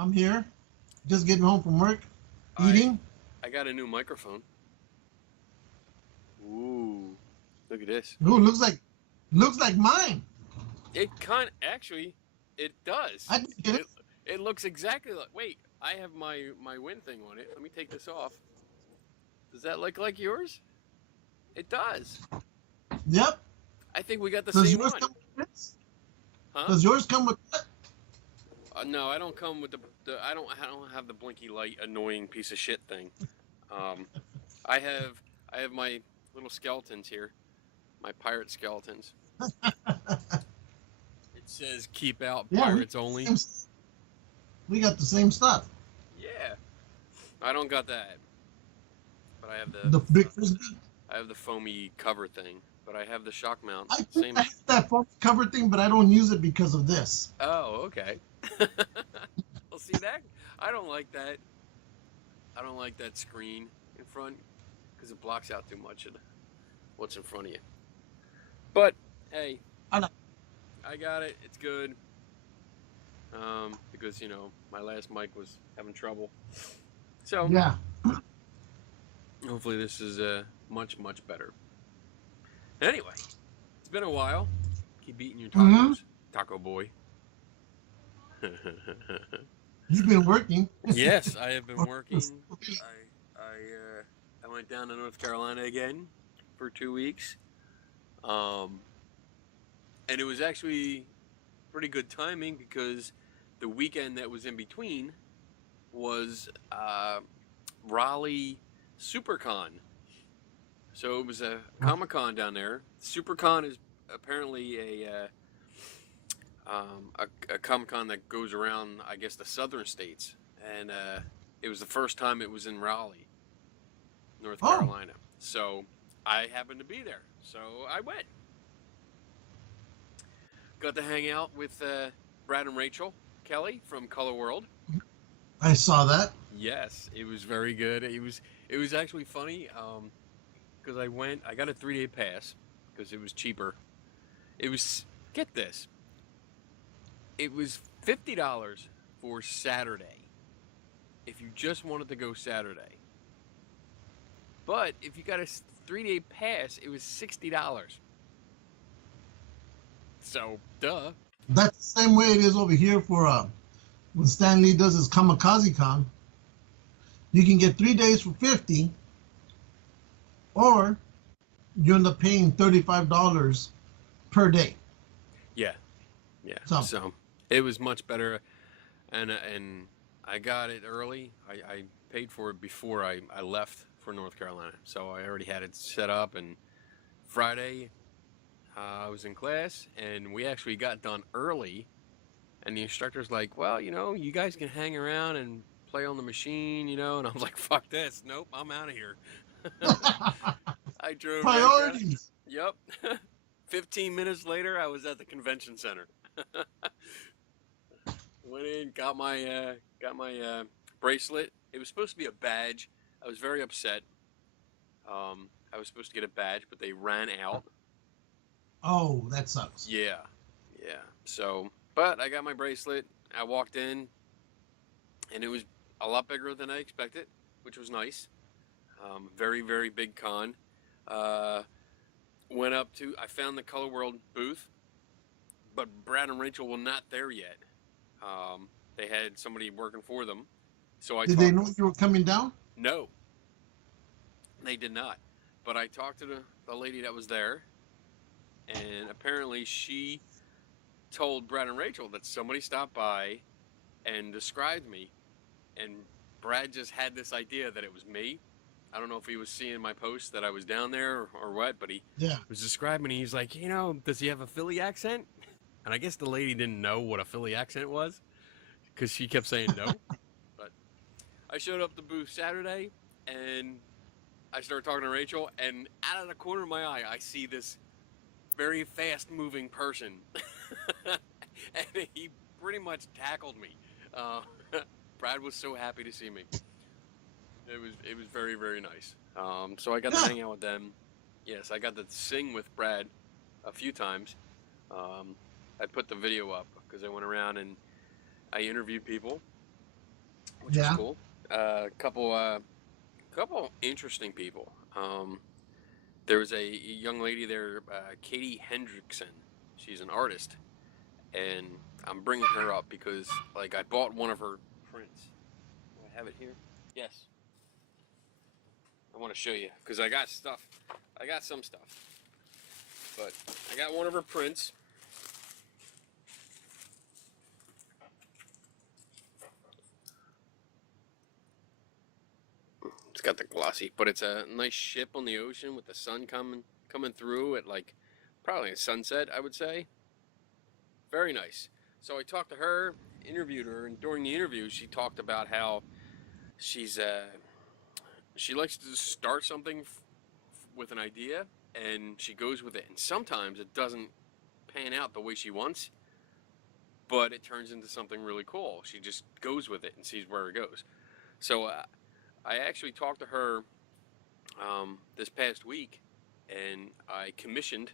I'm here, just getting home from work, I eating. I got a new microphone. Ooh, look at this. Ooh, looks like mine. It actually it does. I can get it. It looks exactly like. Wait, I have my Win thing on it. Let me take this off. Does that look like yours? It does. Yep. I think we got the Does same yours one. come with this? Huh? Does yours come with that? No, I don't come with I don't have the blinky light annoying piece of shit thing. Um, I have I have my little skeletons here, my pirate skeletons. It says keep out Yeah, pirates only. we got the same stuff. Yeah, I don't got that, but I have the The big frisbee. I have the foamy cover thing. But I have the shock mount. I think Same. I have that phone cover thing, but I don't use it because of this. Oh, okay. Well, see that? I don't like that. I don't like that screen in front because it blocks out too much of what's in front of you. But hey, I like. I got it. It's good. Because my last mic was having trouble. So Yeah. hopefully this is much better. Anyway, it's been a while. Keep eating your Mm-hmm. tacos, taco boy. You've been working. Yes, I have been working. I went down to North Carolina again for 2 weeks, um, and it was actually pretty good timing because the weekend that was in between was Raleigh SuperCon. So it was a Comic Con down there. SuperCon is apparently a Comic Con that goes around, I guess, the southern states, and it was the first time it was in Raleigh, North Oh, Carolina. So I happened to be there, so I went. Got to hang out with Brad and Rachel Kelly from Color World. I saw that. Yes, it was very good. It was actually funny because I got a 3-day pass because it was cheaper. It was get this, it was $50 for Saturday if you just wanted to go Saturday. But if you got a 3-day pass, it was $60. So, duh. That's the same way it is over here for when Stan Lee does his Kamikaze Con. You can get 3 days for 50, or you end up paying $35 per day. Yeah, yeah. So So it was much better, and I got it early. I paid for it before I left for North Carolina, so I already had it set up. And Friday, I was in class, and we actually got done early. And the instructor's like, "Well, you guys can hang around and play on the machine, And I was like, "Fuck this! Nope, I'm out of here." I drove right down. priorities. Yep. 15 minutes later, I was at the convention center. Went in, got my bracelet. It was supposed to be a badge. I was very upset. I was supposed to get a badge, but they ran out. Oh, that sucks. Yeah, yeah. So, but I got my bracelet. I walked in, and it was a lot bigger than I expected, which was nice. Very, very big con. Uh, I found the Color World booth, but Brad and Rachel were not there yet. They had somebody working for them. So I Did they talked, know you were coming down? no, they did not. But I talked to the lady that was there, and apparently she told Brad and Rachel that somebody stopped by and described me, and Brad just had this idea that it was me. I don't know if he was seeing my post that I was down there or what, but he Yeah. was describing. He's like, does he have a Philly accent? And I guess the lady didn't know what a Philly accent was because she kept saying no. But I showed up at the booth Saturday, and I started talking to Rachel, and out of the corner of my eye, I see this very fast-moving person, and he pretty much tackled me. Uh, Brad was so happy to see me. It was very, very nice. So I got to Yeah. hang out with them. Yes, I got to sing with Brad a few times. Um, I put the video up because I went around and I interviewed people. which was Yeah. cool. Couple interesting people. There was a young lady there, Katie Hendrickson. She's an artist, and I'm bringing her up because, like, I bought one of her prints. Do I have it here? Yes. I want to show you because I got stuff. I got some stuff, but I got one of her prints. It's got the glossy, but it's a nice ship on the ocean with the sun coming through at like probably a sunset, I would say. Very nice. So I talked to her, interviewed her, and during the interview, she talked about how she's she likes to start something with an idea, and she goes with it. And sometimes it doesn't pan out the way she wants, but it turns into something really cool. She just goes with it and sees where it goes. So I actually talked to her this past week, and I commissioned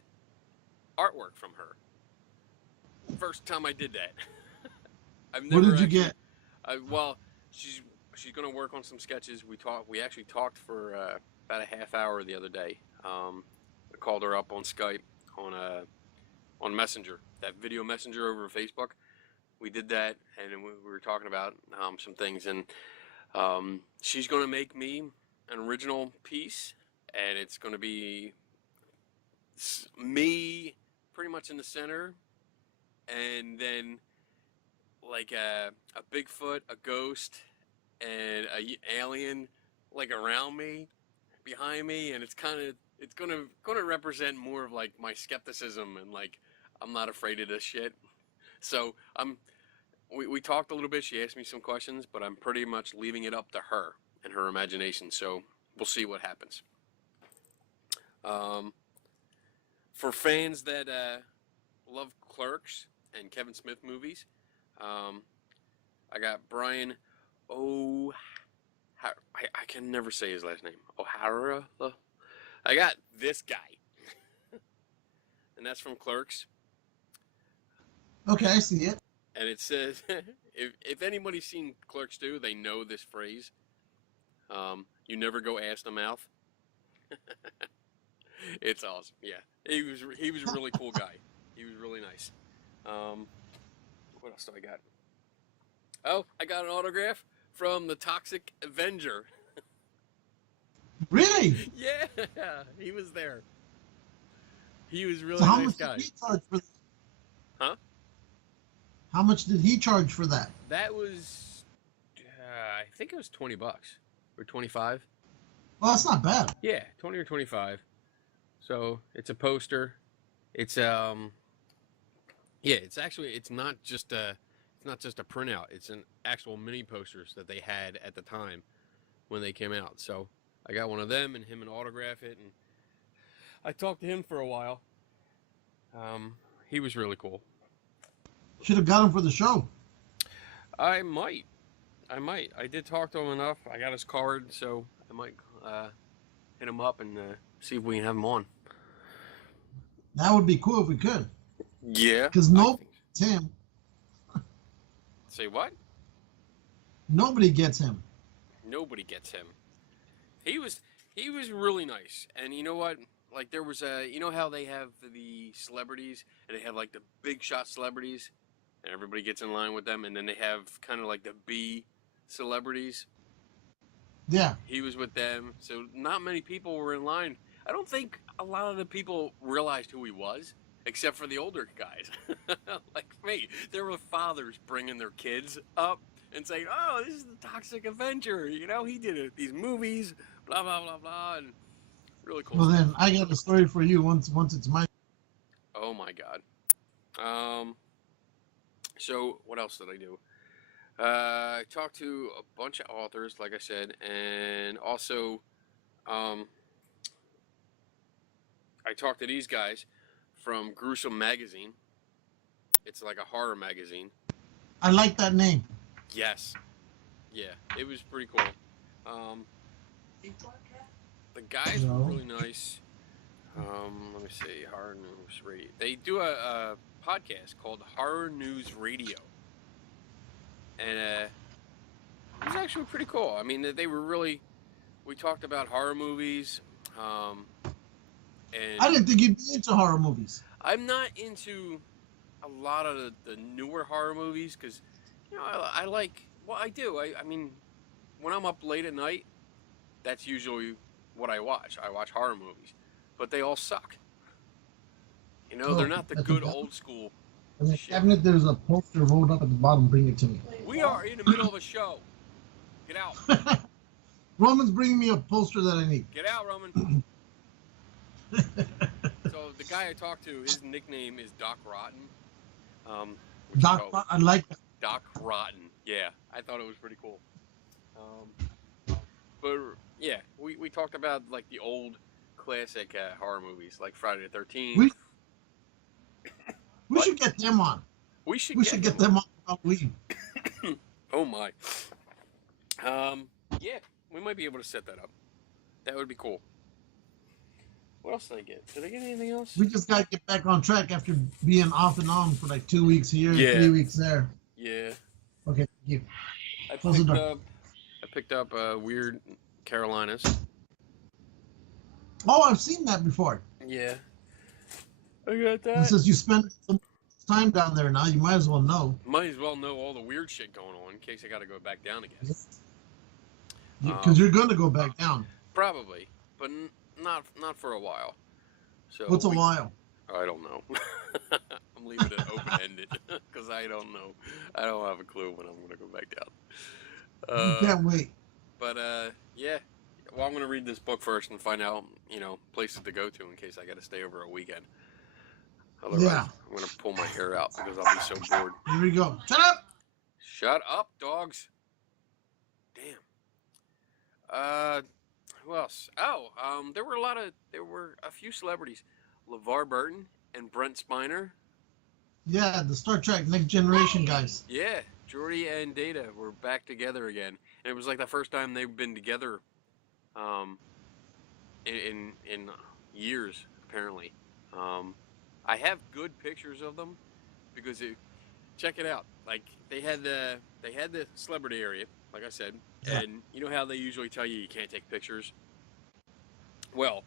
artwork from her. First time I did that. I've never. What did you get? Well, she's gonna work on some sketches. We actually talked for about a half hour the other day. I called her up on Skype on Messenger, that video messenger over Facebook. We did that, and we were talking about some things, and she's gonna make me an original piece, and it's gonna be me pretty much in the center, and then like a Bigfoot, a ghost, and a alien like around me, behind me, and it's gonna represent more of like my skepticism and like I'm not afraid of this shit. So we talked a little bit. She asked me some questions, but I'm pretty much leaving it up to her and her imagination. So we'll see what happens. For fans that love Clerks and Kevin Smith movies, I got Brian I can never say his last name. O'Hara. I got this guy, and that's from Clerks. Okay, I see it. And it says, if anybody's seen Clerks 2, they know this phrase. You never go ass to mouth. It's awesome. Yeah, he was a really cool guy. He was really nice. What else do I got? Oh, I got an autograph from the Toxic Avenger. Really? Yeah, he was there. He was really So how nice much guy. did he charge for that? Huh? How much did he charge for that? That was, I think it was $20 or 25. Well, that's not bad. Yeah, 20 or 25. So it's a poster. It's it's not just a printout. It's an actual mini posters that they had at the time when they came out. So I got one of them and him and autograph it, and I talked to him for a while. He was really cool. Should have got him for the show. I might. I did talk to him enough. I got his card, so I might hit him up and see if we can have him on. That would be cool if we could. Yeah. Because nobody gets him. Say what? Nobody gets him. Nobody gets him. He was really nice. And you know what? Like there was you know how they have the celebrities and they have like the big shot celebrities and everybody gets in line with them, and then they have kind of like the B celebrities. Yeah. He was with them, so not many people were in line. I don't think a lot of the people realized who he was, except for the older guys. Like me, there were fathers bringing their kids up and saying, "Oh, this is the Toxic Avenger. You know, he did these movies, blah blah blah blah." And really cool. Well, stuff. then I got a story for you once it's my. Oh my God. So what else did I do? I talked to a bunch of authors, like I said, and also I talked to these guys from Gruesome Magazine. It's like a horror magazine. I like that name. Yes. Yeah, it was pretty cool. The guys were really nice. Let me see, Horror News Radio. They do a podcast called Horror News Radio. And It was actually pretty cool. I mean, they were really. We talked about horror movies, and I didn't think you'd be into horror movies. I'm not into a lot of the newer horror movies because, you know, I like. Well, I do. I mean, when I'm up late at night, that's usually what I watch. I watch horror movies, but they all suck. You know, they're not the good old school. In the cabinet, there's a poster rolled up at the bottom. Bring it to me. We are in the middle of a show. Get out. Roman's bringing me a poster that I need. Get out, Roman. So the guy I talked to, his nickname is Doc Rotten. Doc, I like that. Doc Rotten. Yeah, I thought it was pretty cool. But yeah, we talked about like the old classic horror movies, like Friday the 13th. We should get them on. We should get them on Halloween. Oh my. Yeah, we might be able to set that up. That would be cool. What else did I get? Did I get anything else? We just got to get back on track after being off and on for like 2 weeks here, 3 weeks there. Yeah. Okay, thank you. I picked up Weird Carolinas. Oh, I've seen that before. Yeah. I got that. And since you spent some time down there now, you might as well know. Might as well know all the weird shit going on in case I got to go back down again. Because you're going to go back down. Probably, but not for a while. So what's a while? I don't know. I'm leaving it open-ended because I don't know. I don't have a clue when I'm going to go back down. You can't wait. But yeah. Well, I'm going to read this book first and find out, you know, places to go to in case I got to stay over a weekend. Otherwise, I'm going to pull my hair out because I'll be so bored. Here we go. Shut up! Shut up, dogs. Damn. Who else? Oh, there were a few celebrities. LeVar Burton and Brent Spiner. Yeah, the Star Trek Next Generation guys. Yeah, Geordi and Data were back together again. And it was like the first time they've been together in years, apparently. I have good pictures of them because check it out. Like they had the celebrity area, like I said, and you know how they usually tell you can't take pictures. Well,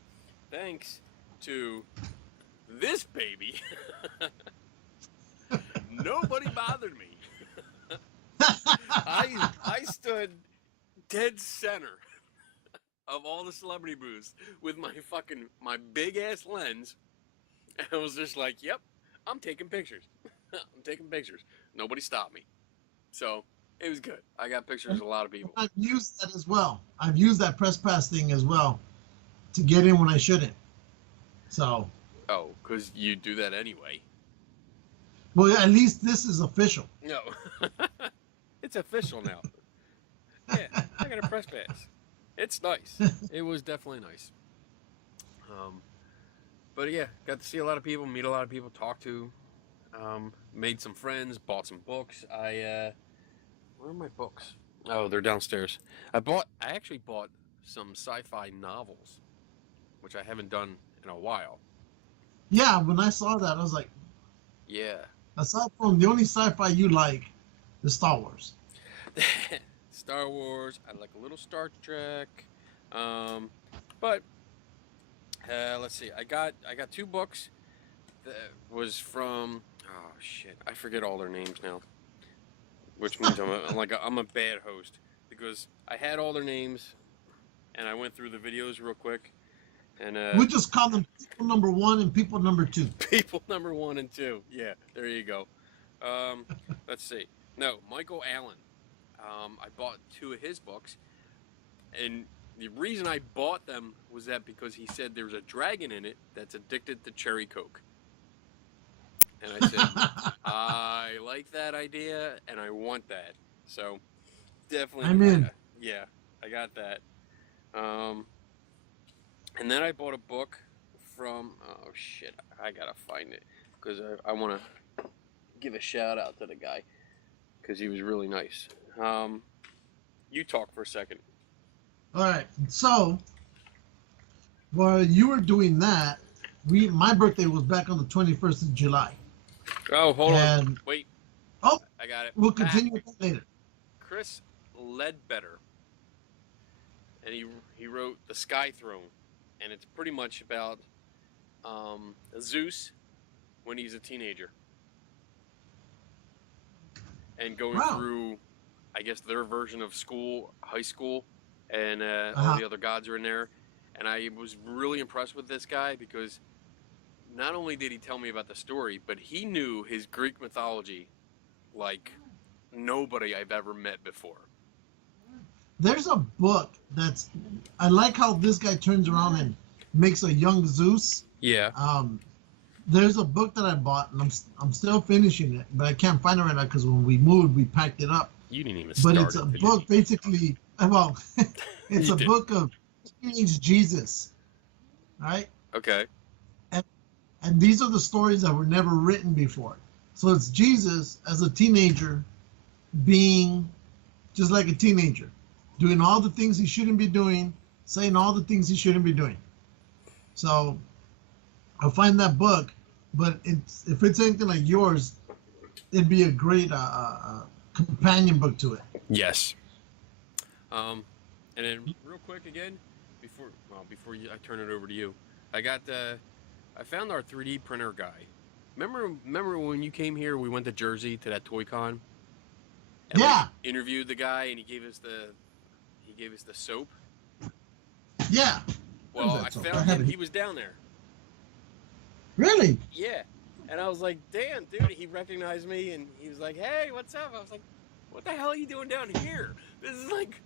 thanks to this baby, nobody bothered me. I stood dead center of all the celebrity booths with my big ass lens. And I was just like, yep, I'm taking pictures. I'm taking pictures. Nobody stopped me. So it was good. I got pictures of a lot of people. I've used that as well. I've used that press pass thing as well to get in when I shouldn't. So. Oh, because you do that anyway. Well, at least this is official. No. It's official now. Yeah, I got a press pass. It's nice. It was definitely nice. But yeah, got to see a lot of people, meet a lot of people, talk to, made some friends, bought some books. Where are my books? Oh, they're downstairs. I actually bought some sci-fi novels, which I haven't done in a while. Yeah, when I saw that, I was like, yeah. Aside from the only sci-fi you like is Star Wars. Star Wars. I like a little Star Trek. But let's see. I got 2 books that was from. Oh shit! I forget all their names now. Which means I'm a bad host because I had all their names, and I went through the videos real quick, and we just call them people number 1 and people number 2. People number 1 and 2. Yeah, there you go. Let's see. No, Michael Allen. I bought 2 of his books, and the reason I bought them was that because he said there's a dragon in it that's addicted to cherry Coke. And I said, I like that idea, and I want that. So, definitely. I'm in. Yeah, I got that. And then I bought a book from, oh shit, I gotta find it. Because I want to give a shout out to the guy. Because he was really nice. You talk for a second. All right. So, while you were doing that, my birthday was back on the 21st of July. Oh, hold on. Wait. Oh, I got it. We'll continue with that later. Chris Ledbetter, and he wrote The Sky Throne, and it's pretty much about Zeus when he's a teenager and going through, I guess, their version of school, high school, and all the other gods are in there. And I was really impressed with this guy because not only did he tell me about the story, but he knew his Greek mythology like nobody I've ever met before. There's a book that's, I like how this guy turns around and makes a young Zeus. Yeah. There's a book that I bought, and I'm still finishing it, but I can't find it right now because when we moved, we packed it up. You didn't even start. But it's a book, basically. Well, it's a book of teenage Jesus, right? Okay. And these are the stories that were never written before. So it's Jesus as a teenager, being just like a teenager, doing all the things he shouldn't be doing, saying all the things he shouldn't be doing. So I'll find that book, but if it's anything like yours, it'd be a great companion book to it. Yes. And then real quick again, before I turn it over to you, I found our 3D printer guy. Remember when you came here? We went to Jersey to that Toy Con. And yeah. We interviewed the guy, and he gave us the soap. Yeah. Well, I found him. He was down there. Really? Yeah. And I was like, damn, dude. He recognized me, and he was like, hey, what's up? I was like, what the hell are you doing down here? This is like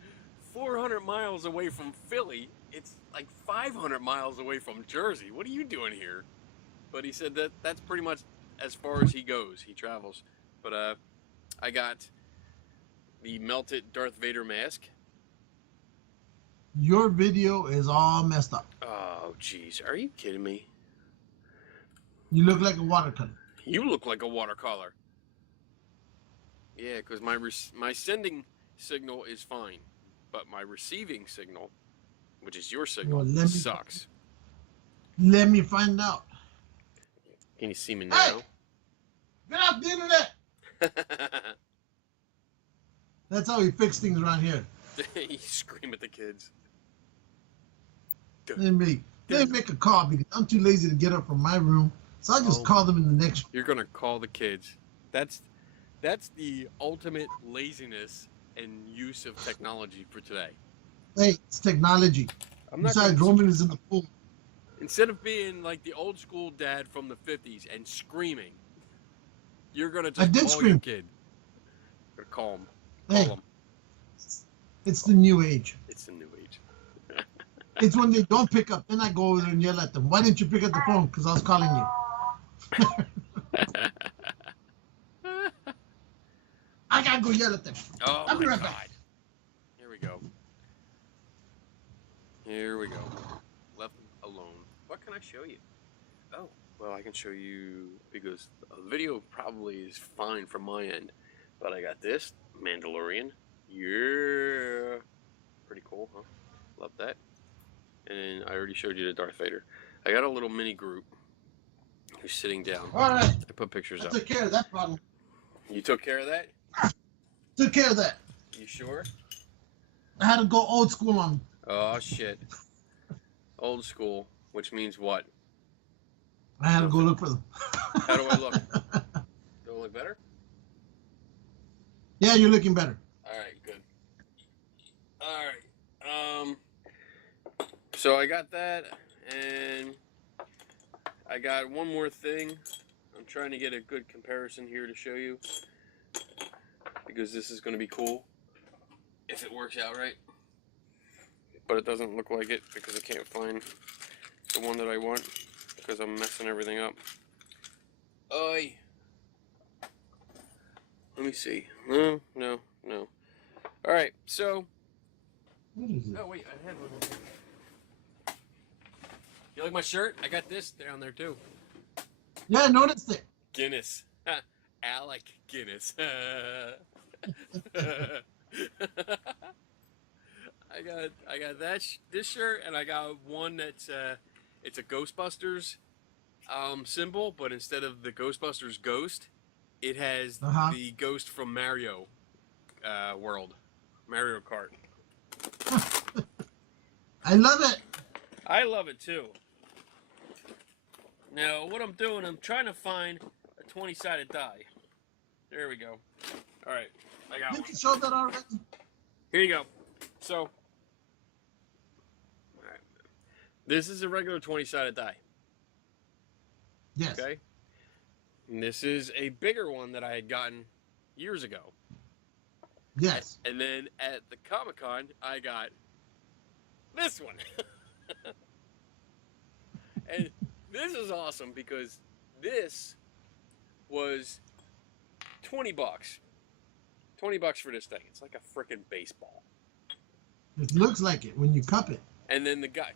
400 miles away from Philly. It's like 500 miles away from Jersey. What are you doing here? But he said that's pretty much as far as he goes. He travels. But I got the melted Darth Vader mask. Your video is all messed up. Oh, jeez. Are you kidding me? You look like a watercolor. You look like a watercolor. Yeah, because my sending signal is fine, but my receiving signal, which is your signal, sucks. Let me find out. Can you see me now? Hey! Get off the internet! That's how we fix things around here. You scream at the kids. They make a call because I'm too lazy to get up from my room, so I just call them in the next room. You're gonna call the kids. That's the ultimate laziness and use of technology for today. Hey, it's technology. Besides, Roman is in the pool. Instead of being like the old school dad from the 50s and screaming, you're gonna just call your kid. Or call him. Call him. It's the new age. It's the new age. It's when they don't pick up, then I go over there and yell at them. Why didn't you pick up the phone? Because I was calling you. I gotta go yell at them. Oh I'll be my right God. back. Here we go. Here we go. Left alone. What can I show you? Oh, well, I can show you because a video probably is fine from my end. But I got this Mandalorian. Yeah. Pretty cool, huh? Love that. And I already showed you the Darth Vader. I got a little mini group who's sitting down. All right. I put pictures up. I took care of that problem. You took care of that? Took care of that. You sure? I had to go old school on. Oh, shit. Old school, which means what? I had to go look for them. How do I look? Do I look better? Yeah, you're looking better. All right, good. All right. So I got that, and I got one more thing. I'm trying to get a good comparison here to show you, because this is going to be cool if it works out right. But it doesn't look like it because I can't find the one that I want because I'm messing everything up. Oi. Let me see. No. All right, so. What is it? Oh wait, I had one. You like my shirt? I got this down there too. Yeah, I noticed it. Guinness. Alec Guinness. I got this shirt, and I got one that's it's a Ghostbusters symbol, but instead of the Ghostbusters ghost, it has the ghost from Mario World. Mario Kart. I love it. I love it too. Now, what I'm doing, I'm trying to find a 20-sided die. There we go. All right, I got one. Didn't you show that already? Here you go. So, all right. This is a regular 20-sided die. Yes. Okay. And this is a bigger one that I had gotten years ago. Yes. And then at the Comic-Con, I got this one. And this is awesome because this was $20. $20 for this thing. It's like a freaking baseball. It looks like it when you cup it. And then the guy,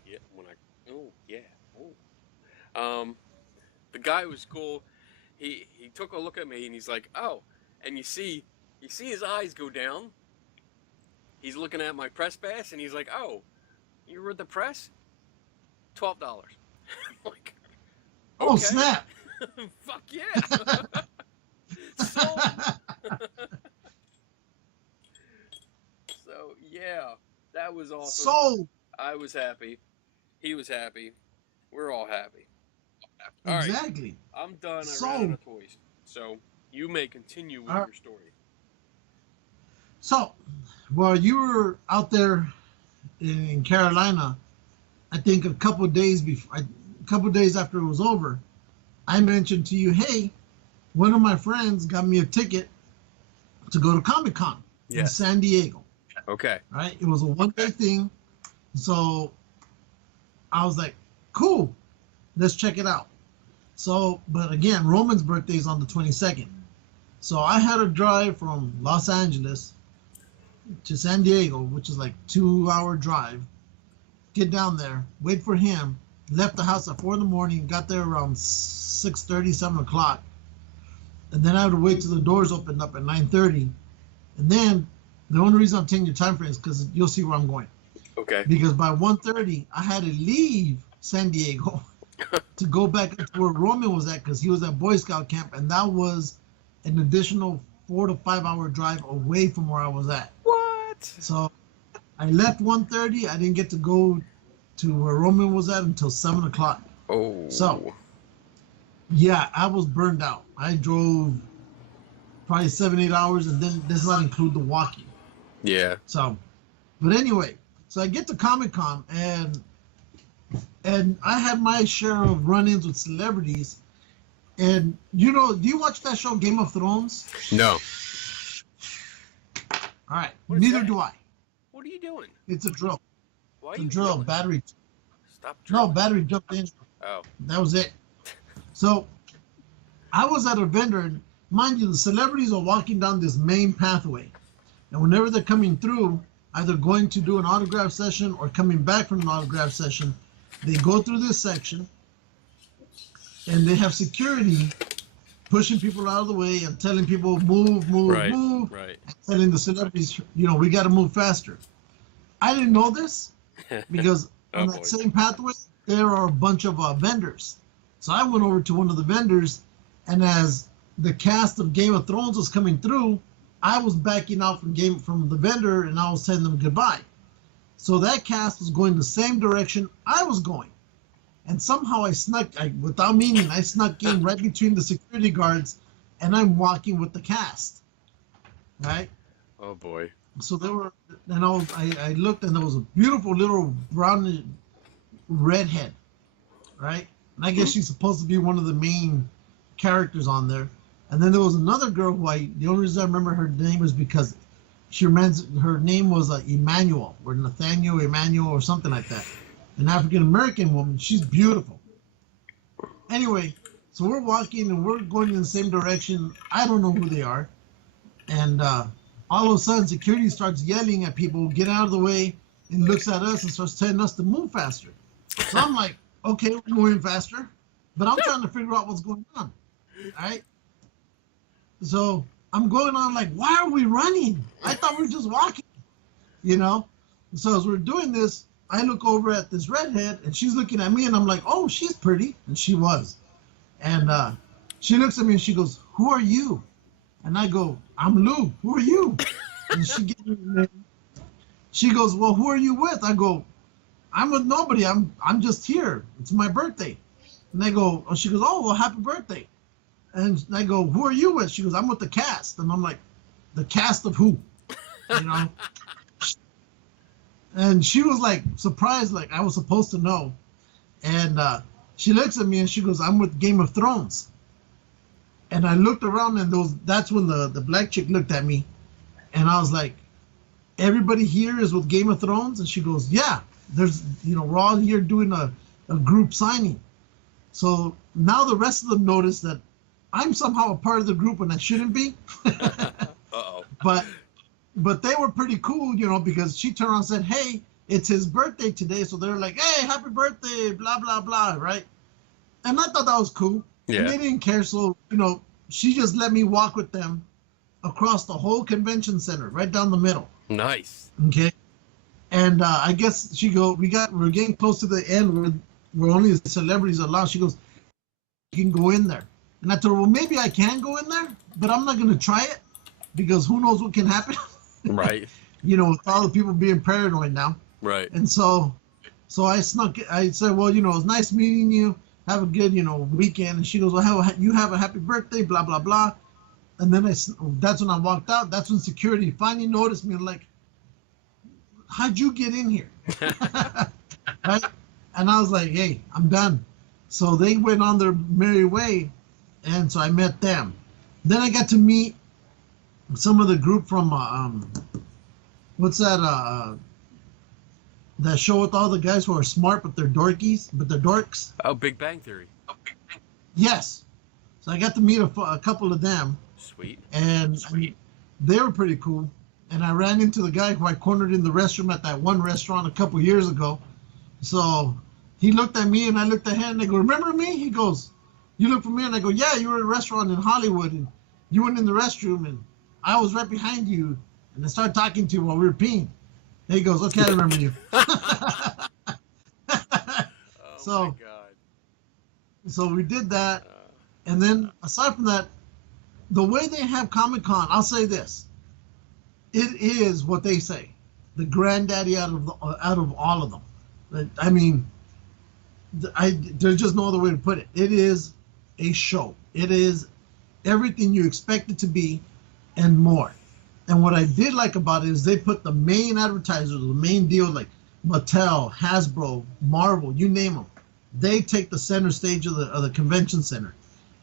the guy was cool. He took a look at me and he's like, oh, and you see his eyes go down. He's looking at my press pass and he's like, oh, you were at the press? $12. I'm like, oh, okay. snap. Fuck yeah. So yeah, that was awesome. Sold. I was happy. He was happy. We're all happy. Exactly. All right, I'm done. I ran out of toys. So you may continue with your story. So, while you were out there in Carolina, I think a couple of days after it was over, I mentioned to you, hey, one of my friends got me a ticket to go to Comic-Con in San Diego. Okay. Right? It was a one-day thing. So I was like, cool, let's check it out. So, but again, Roman's birthday is on the 22nd. So I had to drive from Los Angeles to San Diego, which is like 2-hour drive, get down there, wait for him, left the house at 4 in the morning, got there around 6:30, 7 o'clock. And then I had to wait till the doors opened up at 9:30. And then the only reason I'm taking your time frame is because you'll see where I'm going. Okay. Because by 1:30, I had to leave San Diego to go back to where Roman was at because he was at Boy Scout camp, and that was an additional 4 to 5 hour drive away from where I was at. What? So I left 1:30. I didn't get to go to where Roman was at until 7 o'clock. Oh. So yeah, I was burned out. I drove probably 7-8 hours, and then does not include the walking. Yeah. So, but anyway, so I get to Comic-Con, and I had my share of run-ins with celebrities. And you know, do you watch that show Game of Thrones? No. All right, neither do I. What are you doing? It's a drill. Why it's are you a drill. drilling? Battery. Stop drilling. No, battery jumped in. Oh. That was it. So I was at a vendor, and mind you, the celebrities are walking down this main pathway. And whenever they're coming through, either going to do an autograph session or coming back from an autograph session, they go through this section, and they have security pushing people out of the way and telling people, move, move, move. Right. And telling the celebrities, you know, we got to move faster. I didn't know this because on that same pathway, there are a bunch of vendors. So I went over to one of the vendors, and as the cast of Game of Thrones was coming through, I was backing out from the vendor, and I was telling them goodbye. So that cast was going the same direction I was going. And somehow without meaning, I snuck in right between the security guards, and I'm walking with the cast. Right? Oh boy. So there were, and I looked, and there was a beautiful little brown redhead, right? And I guess she's supposed to be one of the main characters on there. And then there was another girl who the only reason I remember her name is because her name was Emmanuel, or Nathaniel Emmanuel, or something like that. An African-American woman. She's beautiful. Anyway, so we're walking, and we're going in the same direction. I don't know who they are. And all of a sudden, security starts yelling at people, get out of the way, and looks at us and starts telling us to move faster. So I'm like, okay, we're moving faster. But I'm trying to figure out what's going on. All right? So I'm going on like, why are we running? I thought we were just walking, you know? So as we're doing this, I look over at this redhead, and she's looking at me, and I'm like, oh, she's pretty. And she was. And she looks at me, and she goes, who are you? And I go, I'm Lou. Who are you? And she gives me the name, She goes, well, who are you with? I go, I'm with nobody. I'm just here. It's my birthday. And they go, oh, she goes, oh, well, happy birthday. And I go, who are you with? She goes, I'm with the cast. And I'm like, the cast of who? You know? And she was like surprised, like I was supposed to know. And she looks at me and she goes, I'm with Game of Thrones. And I looked around and that's when the black chick looked at me. And I was like, everybody here is with Game of Thrones? And she goes, yeah, there's, we're all here doing a group signing. So now the rest of them notice that I'm somehow a part of the group and I shouldn't be. Uh-oh. But they were pretty cool, because she turned around and said, hey, it's his birthday today. So they're like, hey, happy birthday, blah, blah, blah, right? And I thought that was cool. Yeah. And they didn't care. So, she just let me walk with them across the whole convention center, right down the middle. Nice. Okay. And I guess we're getting close to the end where only the celebrities are allowed. She goes, you can go in there. And I told her, well, maybe I can go in there, but I'm not going to try it because who knows what can happen. Right. With all the people being paranoid now. Right. And so I said, well, it's nice meeting you. Have a good, weekend. And she goes, well, you have a happy birthday, blah, blah, blah. And then that's when I walked out. That's when security finally noticed me. Like, how'd you get in here? Right? And I was like, hey, I'm done. So they went on their merry way. And so I met them. Then I got to meet some of the group from, what's that, that show with all the guys who are smart, but they're dorkies, but they're dorks. Oh, Big Bang Theory. Yes. So I got to meet a couple of them. Sweet. And they were pretty cool. And I ran into the guy who I cornered in the restroom at that one restaurant a couple years ago. So he looked at me and I looked at him and I go, remember me? He goes, you look for me? And I go, yeah, you were at a restaurant in Hollywood and you went in the restroom and I was right behind you and I started talking to you while we were peeing. And he goes, okay, I remember you. Oh my God. So we did that. And then aside from that, the way they have Comic-Con, I'll say this. It is what they say, the granddaddy out of all of them. I mean, there's just no other way to put it. It is a show. It is everything you expect it to be and more. And what I did like about it is they put the main advertisers, the main deal, like Mattel, Hasbro, Marvel, you name them. They take the center stage of the convention center.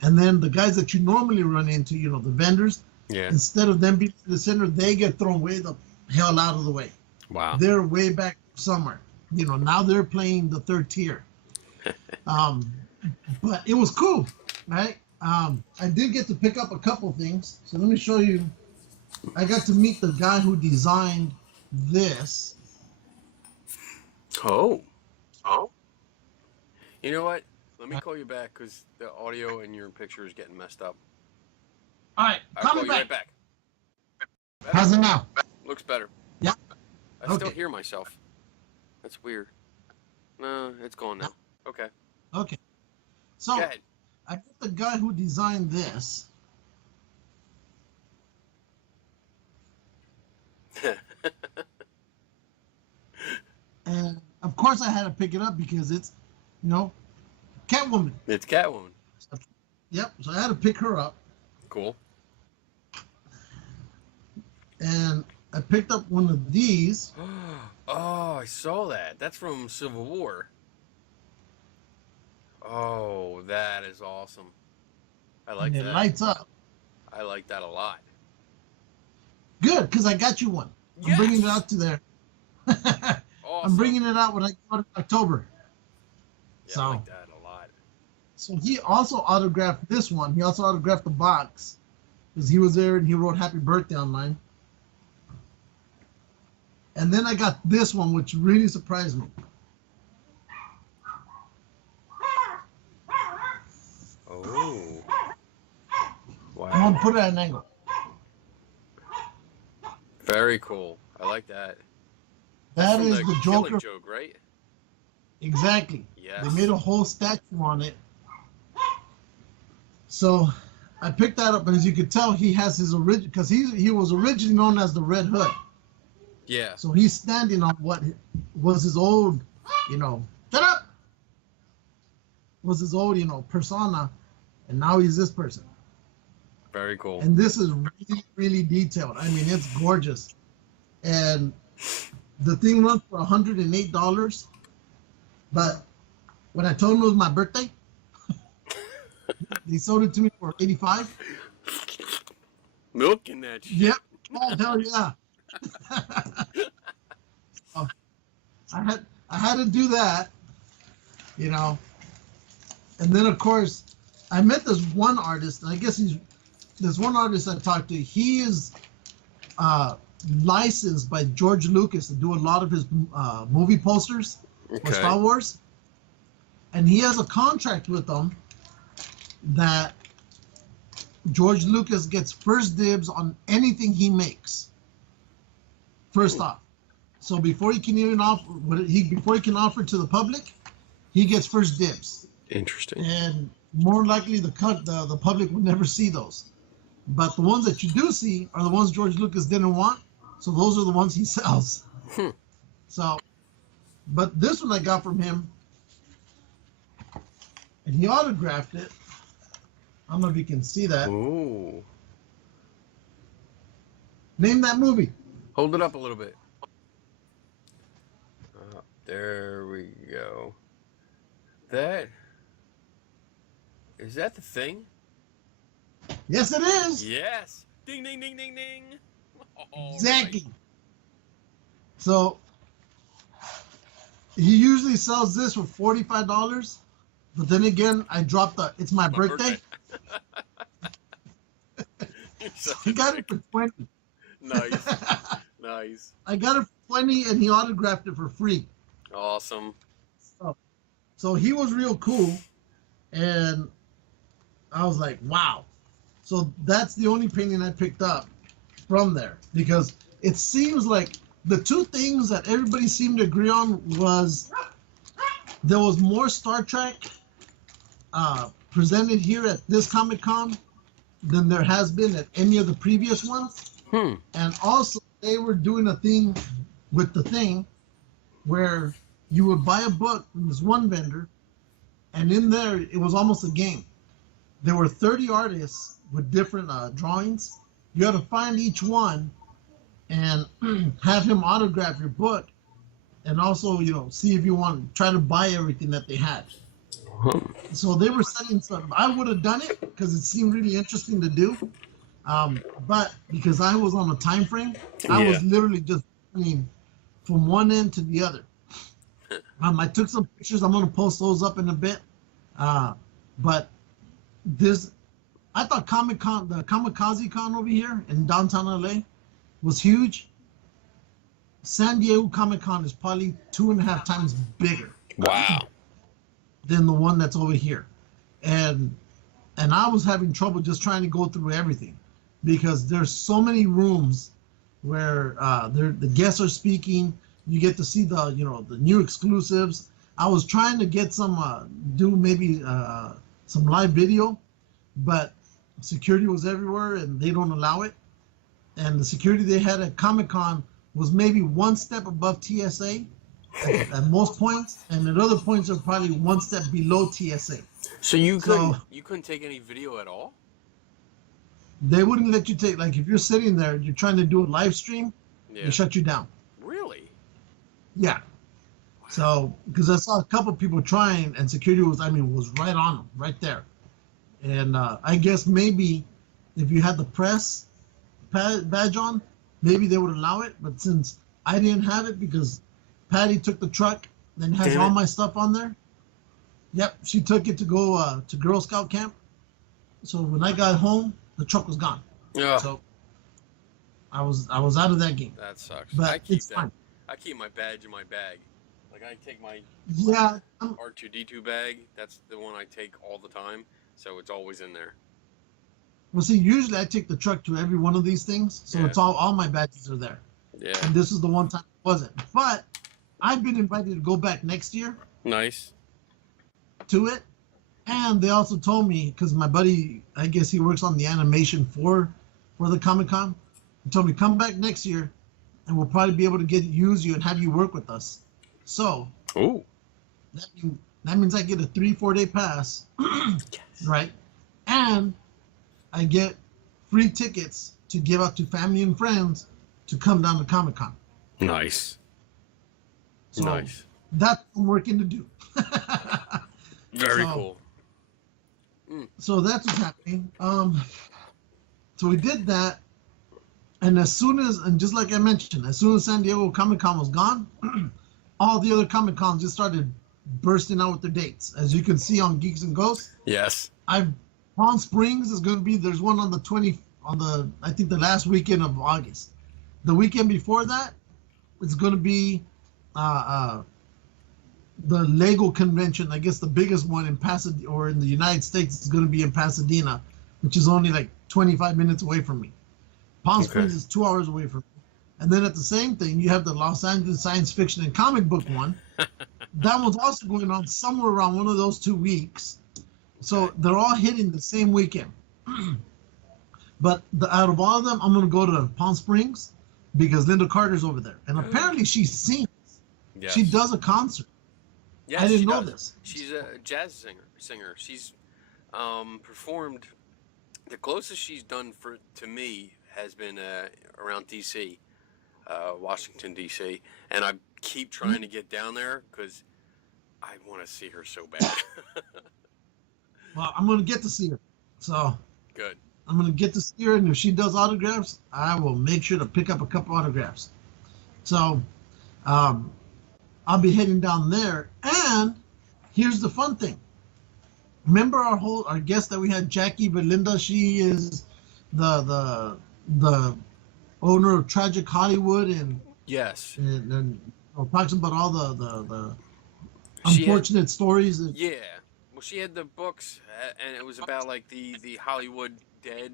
And then the guys that you normally run into, the vendors, instead of them being in the center, they get thrown way the hell out of the way. Wow. They're way back somewhere. Now they're playing the third tier. But it was cool, right? I did get to pick up a couple things. So let me show you. I got to meet the guy who designed this. Oh. You know what? Let me call you back because the audio and your picture is getting messed up. All right, I'll call you right back. How's it now? Looks better. Yeah. I still hear myself. That's weird. No, it's gone now. Okay. Okay. So I got the guy who designed this. And of course I had to pick it up because it's, Catwoman. It's Catwoman. Yep. So I had to pick her up. Cool. And I picked up one of these. Oh, I saw that. That's from Civil War. Oh, that is awesome. I like that. It lights up. I like that a lot. Good, because I got you one. Yes. I'm bringing it out to there. Awesome. I'm bringing it out when I go in October. Yeah, I like that a lot. So he also autographed this one. He also autographed the box because he was there and he wrote happy birthday on mine. And then I got this one, which really surprised me. Oh. Wow. I'm going to put it at an angle. Very cool. I like that. That is the Joker. Killing Joke, right? Exactly. Yes. They made a whole statue on it. So I picked that up, and as you could tell, he has his original, because he was originally known as the Red Hood. Yeah. So he's standing on what was his old, shut up, was his old, persona, and now he's this person. Very cool. And this is really, really detailed. I mean, it's gorgeous. And the thing runs for $108, but when I told him it was my birthday, they sold it to me for $85. Milking that shit. Yep. Oh, hell yeah. So I had to do that, And then of course I met this one artist, and I guess this one artist I talked to. He is licensed by George Lucas to do a lot of his movie posters for Star Wars, and he has a contract with them that George Lucas gets first dibs on anything he makes. First off, so before he can even before he can offer to the public, he gets first dibs. Interesting. And more likely the public would never see those, but the ones that you do see are the ones George Lucas didn't want, so those are the ones he sells. So, but this one I got from him, and he autographed it. I don't know if you can see that. Ooh. Name that movie. Hold it up a little bit. There we go. Is that the Thing? Yes, it is. Yes. Ding, ding, ding, ding, ding. Exactly. Right. So he usually sells this for $45, but then again, I dropped it's my birthday. He got it for $20. Nice. Nice. I got it for $20, and he autographed it for free. Awesome. So he was real cool, and I was like, wow. So that's the only painting I picked up from there, because it seems like the two things that everybody seemed to agree on was there was more Star Trek presented here at this Comic-Con than there has been at any of the previous ones. And also, they were doing a thing with the Thing where you would buy a book from this one vendor, and in there, it was almost a game. There were 30 artists with different drawings. You had to find each one and have him autograph your book, and also, see if you want to try to buy everything that they had. So they were setting some. I would have done it because it seemed really interesting to do. But because I was on a time frame, I was literally just running from one end to the other. I took some pictures. I'm going to post those up in a bit. But I thought Comic-Con, the Kamikaze Con over here in downtown LA was huge. San Diego Comic-Con is probably 2.5 times bigger. Wow. Than the one that's over here. And I was having trouble just trying to go through everything, because there's so many rooms where the guests are speaking. You get to see the new exclusives. I was trying to get some do maybe some live video, but security was everywhere and they don't allow it. And the security they had at Comic-Con was maybe one step above TSA at most points, and at other points are probably one step below TSA. So you couldn't take any video at all? They wouldn't let you take, like, if you're sitting there, you're trying to do a live stream, they shut you down. Really? Yeah. Wow. So, because I saw a couple people trying, and security was right on them, right there. And I guess maybe if you had the press badge on, maybe they would allow it. But since I didn't have it because Patty took the truck, then has all my stuff on there. Yep, she took it to go to Girl Scout camp. So when I got home, the truck was gone. Yeah. So I was out of that game. That sucks. But it's fine. I keep my badge in my bag. Like, I take my R2-D2 bag. That's the one I take all the time. So it's always in there. Well, see, usually I take the truck to every one of these things. So it's all my badges are there. Yeah. And this is the one time it wasn't. But I've been invited to go back next year. Nice. To it. And they also told me, because my buddy, I guess he works on the animation for the Comic-Con. He told me, come back next year and we'll probably be able to use you and have you work with us. So Oh. that means I get a 3-4 day pass, Yes. right? And I get free tickets to give out to family and friends to come down to Comic-Con. Nice. So Nice. that's what I'm working to do. Very cool. So that's what's happening. So we did that, and and just like I mentioned, as soon as San Diego Comic-Con was gone, all the other Comic-Cons just started bursting out with their dates. As you can see on Geeks and Ghosts, Yes. Palm Springs is going to be, there's one on I think the last weekend of August. The weekend before that, it's going to be the Lego convention. I guess the biggest one in Pasadena, or in the United States, is going to be in Pasadena, which is only like 25 minutes away from me. Palm Springs is 2 hours away from me. And then at the same thing, you have the Los Angeles Science Fiction and Comic Book one. That one's also going on somewhere around one of those 2 weeks. So they're all hitting the same weekend. But out of all of them, I'm going to go to Palm Springs because Linda Carter's over there. And apparently she sings. Yes. She does a concert. Yes, I didn't know this. She's a jazz singer. She's performed. The closest she's done to me has been around D.C., Washington, D.C., and I keep trying to get down there because I want to see her so bad. Well, I'm going to get to see her. So good. I'm going to get to see her, and if she does autographs, I will make sure to pick up a couple autographs. So I'll be heading down there. And here's the fun thing. Remember our guest that we had, Jackie Belinda? She is the owner of Tragic Hollywood, and yes, and talks about all the unfortunate stories. Yeah, well, she had the books, and it was about like the Hollywood dead,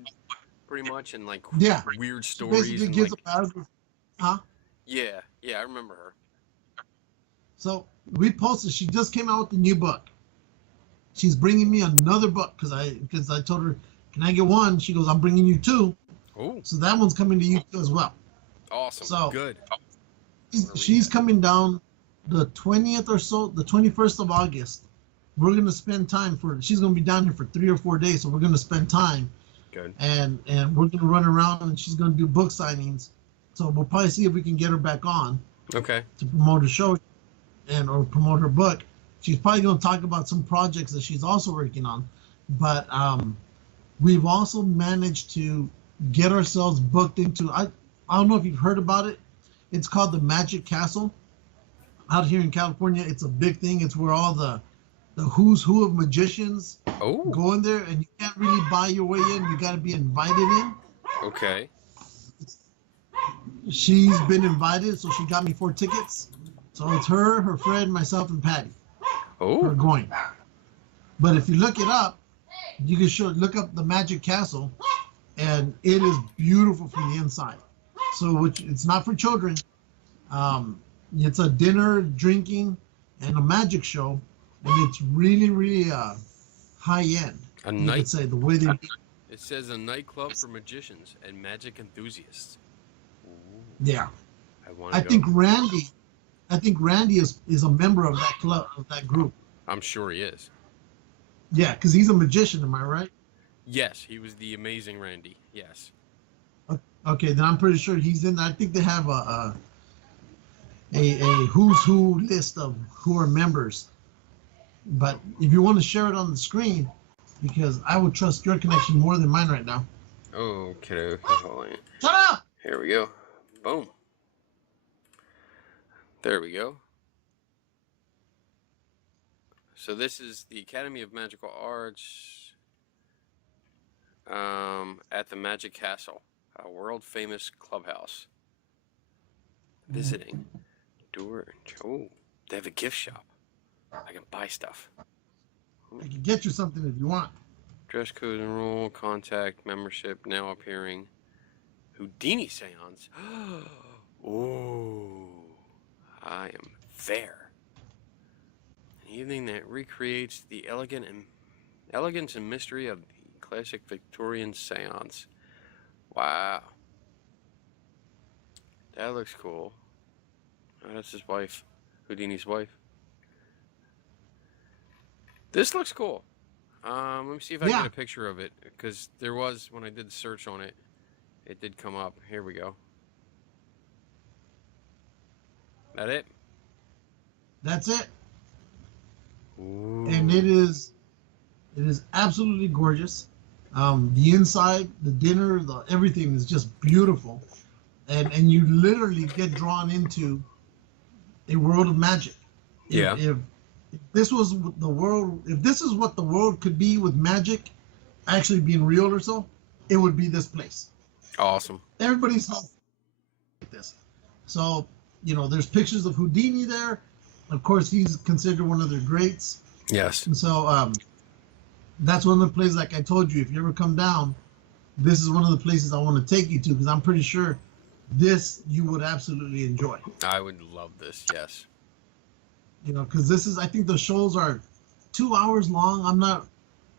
pretty much, and like weird stories. She basically gives huh? Yeah, I remember her. So we posted. She just came out with a new book. She's bringing me another book because I told her, can I get one? She goes, I'm bringing you 2. Oh. So that one's coming to you too as well. Awesome. So good. She's coming down the 20th or so, the 21st of August. We're gonna spend time she's gonna be down here for 3 or 4 days, so we're gonna spend time. Good. And we're gonna run around, and she's gonna do book signings. So we'll probably see if we can get her back on. Okay. To promote her show or promote her book. She's probably going to talk about some projects that she's also working on. But we've also managed to get ourselves booked into, I don't know if you've heard about it. It's called the Magic Castle. Out here in California, it's a big thing. It's where all the who's who of magicians go in there, and you can't really buy your way in. You got to be invited in. Okay. She's been invited, so she got me 4 tickets. So it's her friend, myself, and Patty. We're going. But if you look it up, you can look up the Magic Castle, and it is beautiful from the inside. So it's not for children. It's a dinner, drinking, and a magic show, and it's really, really high end. You could say the way they. It says a nightclub for magicians and magic enthusiasts. Ooh. Yeah. I think Randy is a member of that club, of that group. I'm sure he is. Yeah, because he's a magician, am I right? Yes, he was the amazing Randy. Yes. Okay, then I'm pretty sure he's in. I think they have a who's who list of who are members. But if you want to share it on the screen, because I would trust your connection more than mine right now. Okay. Shut up! Here we go. Boom. There we go. So this is the Academy of Magical Arts at the Magic Castle, a world-famous clubhouse. Visiting. They have a gift shop. I can buy stuff. I can get you something if you want. Dress code and rule, contact, membership, now appearing. Houdini seance. Ooh. I am there. An evening that recreates the elegance and mystery of the classic Victorian seance. Wow. That looks cool. Oh, that's his wife, Houdini's wife. This looks cool. Let me see if I can Yeah, get a picture of it, because there was, when I did the search on it, it did come up. Here we go. That it? that's it. And Ooh. it is absolutely gorgeous. The inside, the dinner, the everything is just beautiful, and you literally get drawn into a world of magic. Yeah. If this was the world, if this is what the world could be with magic actually being real or so, it would be this place. Awesome. Everybody's house like this. So, there's pictures of Houdini there. Of course, he's considered one of their greats. Yes. And so that's one of the places, like I told you, if you ever come down, this is one of the places I want to take you to because I'm pretty sure this you would absolutely enjoy. I would love this. Yes. Because I think the shows are 2 hours long. I'm not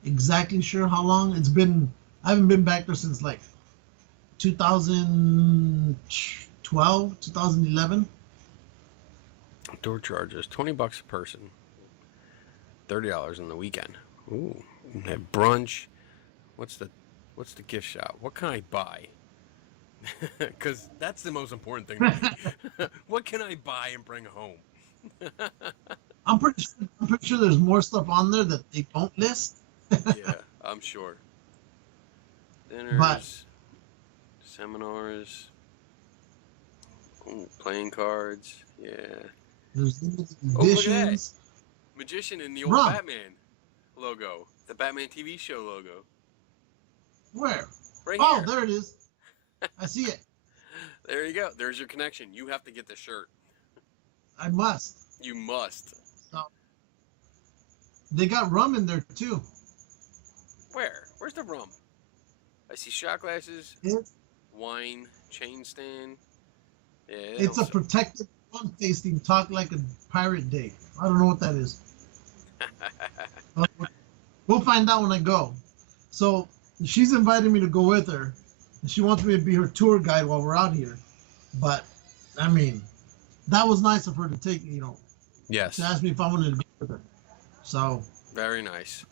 exactly sure how long it's been. I haven't been back there since like 2012, 2011. Door charges $20 a person. $30 in the weekend. Ooh. Have brunch. What's the gift shop? What can I buy? Because that's the most important thing to me. What can I buy and bring home? I'm pretty sure there's more stuff on there that they don't list. Yeah, I'm sure. Dinners, But seminars, playing cards. Yeah. there's limited Oh, look at that. editions. Magician in the old Rum. Batman logo. The Batman TV show logo. Where? Right Oh, here. there it is. I see it. There you go. There's your connection. You have to get the shirt. I must. You must. So, they got rum in there too. Where? Where's the rum? I see shot glasses, It, wine, chain stand. Yeah, it's a protected rum tasting. Talk like a pirate day. I don't know what that is. We'll find out when I go. So she's invited me to go with her. And she wants me to be her tour guide while we're out here. But I mean, that was nice of her to take. Yes. To ask me if I wanted to go with her. So Very nice.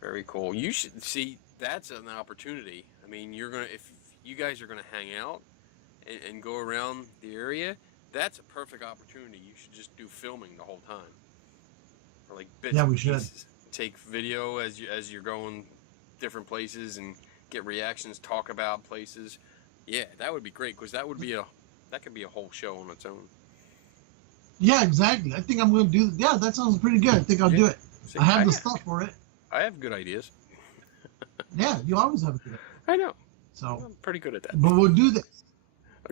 Very cool. You should see. That's an opportunity. I mean, if you guys are gonna hang out and go around the area, that's a perfect opportunity. You should just do filming the whole time, or like bits yeah, and we should. pieces. Take video as you're going different places and get reactions. Talk about places. Yeah, that would be great because that could be a whole show on its own. Yeah, exactly. I think I'm going to do. Yeah, that sounds pretty good. I think I'll do it. See, I have the stuff for it. I have good ideas. Yeah, you always have good. I know. So I'm pretty good at that. But we'll do this.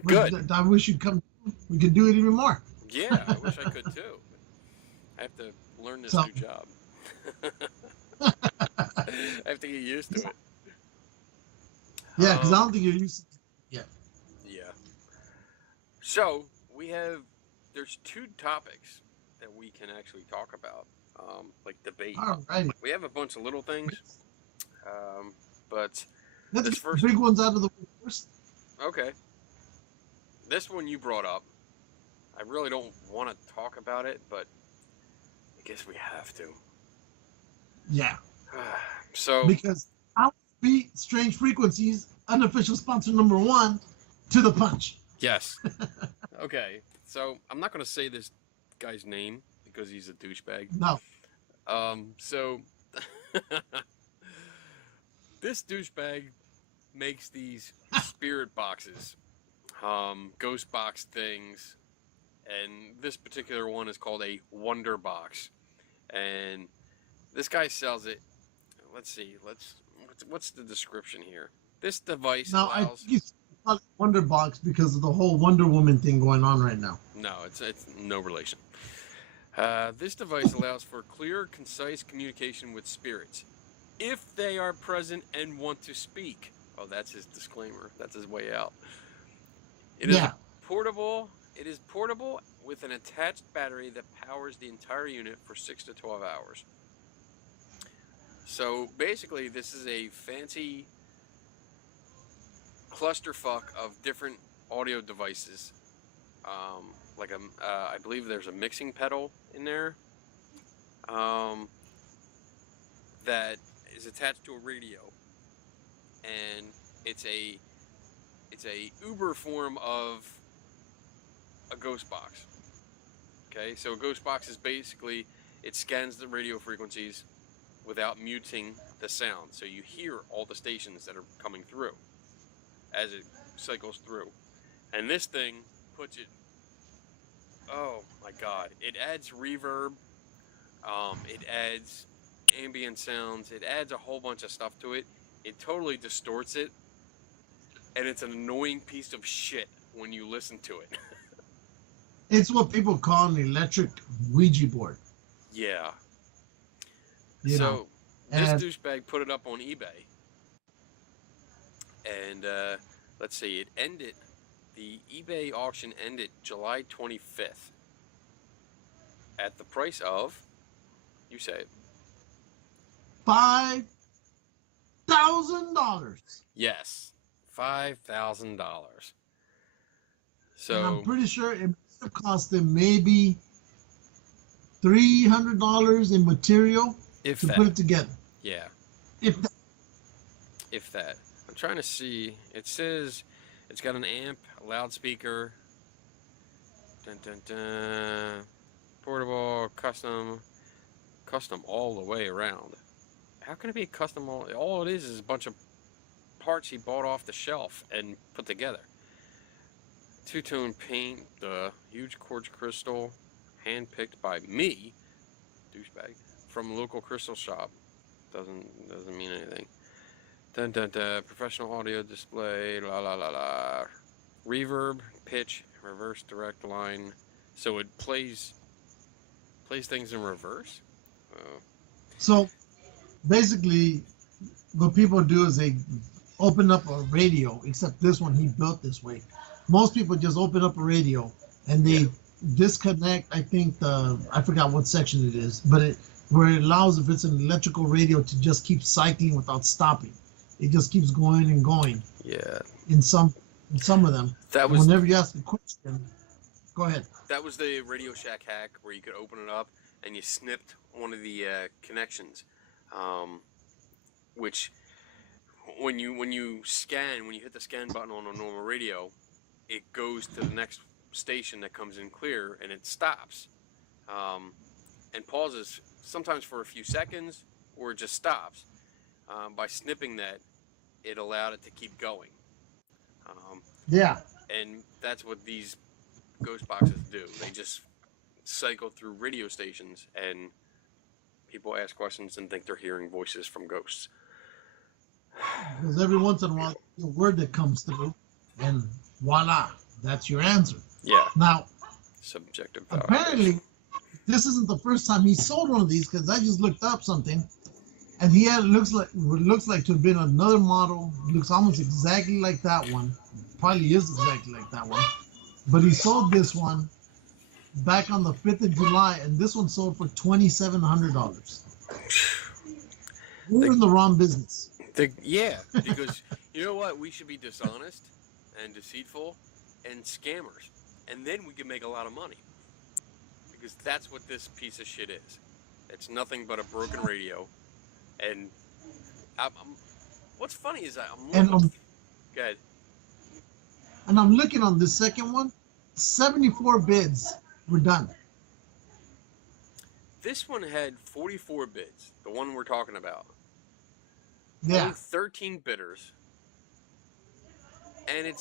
Good. I wish you'd come. We could do it even more. Yeah, I wish I could too. I have to learn this new job. I have to get used to it. Yeah, because I don't think you're used to it yet. Yeah. So there's two topics that we can actually talk about, like debate. All right. We have a bunch of little things, but Let's this get first the big ones out of the way first. Okay. This one you brought up. I really don't want to talk about it, but I guess we have to. Yeah. So because I'll beat Strange Frequencies, unofficial sponsor number 1, to the punch. Yes. Okay. So I'm not going to say this guy's name because he's a douchebag. No. So this douchebag makes these spirit boxes, ghost box things, and this particular one is called a Wonder Box, and this guy sells it. Let's see. What's the description here? This device Now, allows. I think it's called Wonder Box because of the whole Wonder Woman thing going on right now. No, it's no relation. This device allows for clear, concise communication with spirits, if they are present and want to speak. Oh, that's his disclaimer. That's his way out. It is portable. It is portable with an attached battery that powers the entire unit for 6 to 12 hours. So basically, this is a fancy clusterfuck of different audio devices. I believe there's a mixing pedal in there that is attached to a radio, and it's a Uber form of a ghost box. Okay, so a ghost box is basically, it scans the radio frequencies without muting the sound, so you hear all the stations that are coming through as it cycles through. And this thing puts it, oh my god, it adds reverb, it adds ambient sounds, it adds a whole bunch of stuff to it. It totally distorts it, and it's an annoying piece of shit when you listen to it. It's what people call an electric Ouija board. Yeah. You so know, this and douchebag put it up on eBay, and let's see, it ended. The eBay auction ended July 25th at the price of, you say it. $5,000. Yes, $5,000. So And I'm pretty sure it must have cost them maybe $300 in material if to that, put it together. yeah, If that. if that. I'm trying to see. It says it's got an amp, a loudspeaker, dun, dun, dun, portable, custom all the way around. How can it be custom? All it is a bunch of parts he bought off the shelf and put together. Two-tone paint, the huge quartz crystal, hand-picked by me, douchebag, from a local crystal shop. Doesn't mean anything. Dun dun dun. Professional audio display. La la la la. Reverb, pitch, reverse direct line. So it plays things in reverse. So basically, what people do is they open up a radio, except this one he built this way. Most people just open up a radio and they disconnect, I think, I forgot what section it is, but where it allows, if it's an electrical radio, to just keep cycling without stopping. It just keeps going and going. Yeah. In some of them. That was, whenever you ask a question, go ahead. That was the Radio Shack hack where you could open it up and you snipped one of the connections, which when you hit the scan button on a normal radio, it goes to the next station that comes in clear, and it stops and pauses sometimes for a few seconds, or it just stops. By snipping that, it allowed it to keep going. Yeah. And that's what these ghost boxes do. They just cycle through radio stations, and people ask questions and think they're hearing voices from ghosts. Because every once in a while, a word that comes through, and voila, that's your answer. Yeah. Now, subjective. Apparently, this isn't the first time he sold one of these, because I just looked up something, and he had what looks like to have been another model. Looks almost exactly like that one. Probably is exactly like that one. But he sold this one back on the 5th of July, and this one sold for $2,700. We're in the wrong business. Yeah, because you know what? We should be dishonest and deceitful and scammers, and then we can make a lot of money. Because that's what this piece of shit is. It's nothing but a broken radio. And what's funny is I'm looking. Go ahead. And I'm looking on the second one. 74 bids were done. This one had 44 bids. The one we're talking about. Yeah. Only 13 bidders. And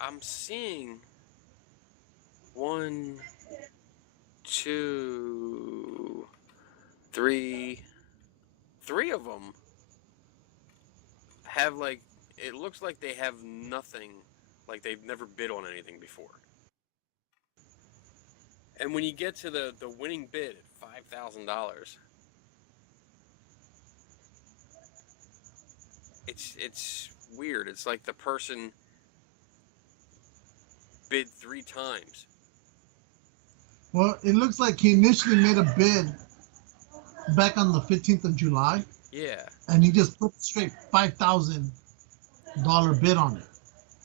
I'm seeing 1, 2, 3 of them have, like, it looks like they have nothing, like they've never bid on anything before. And when you get to the winning bid at $5,000, it's weird. It's like the person bid 3 times. Well, it looks like he initially made a bid back on the 15th of July. Yeah. And he just put straight $5,000 bid on it.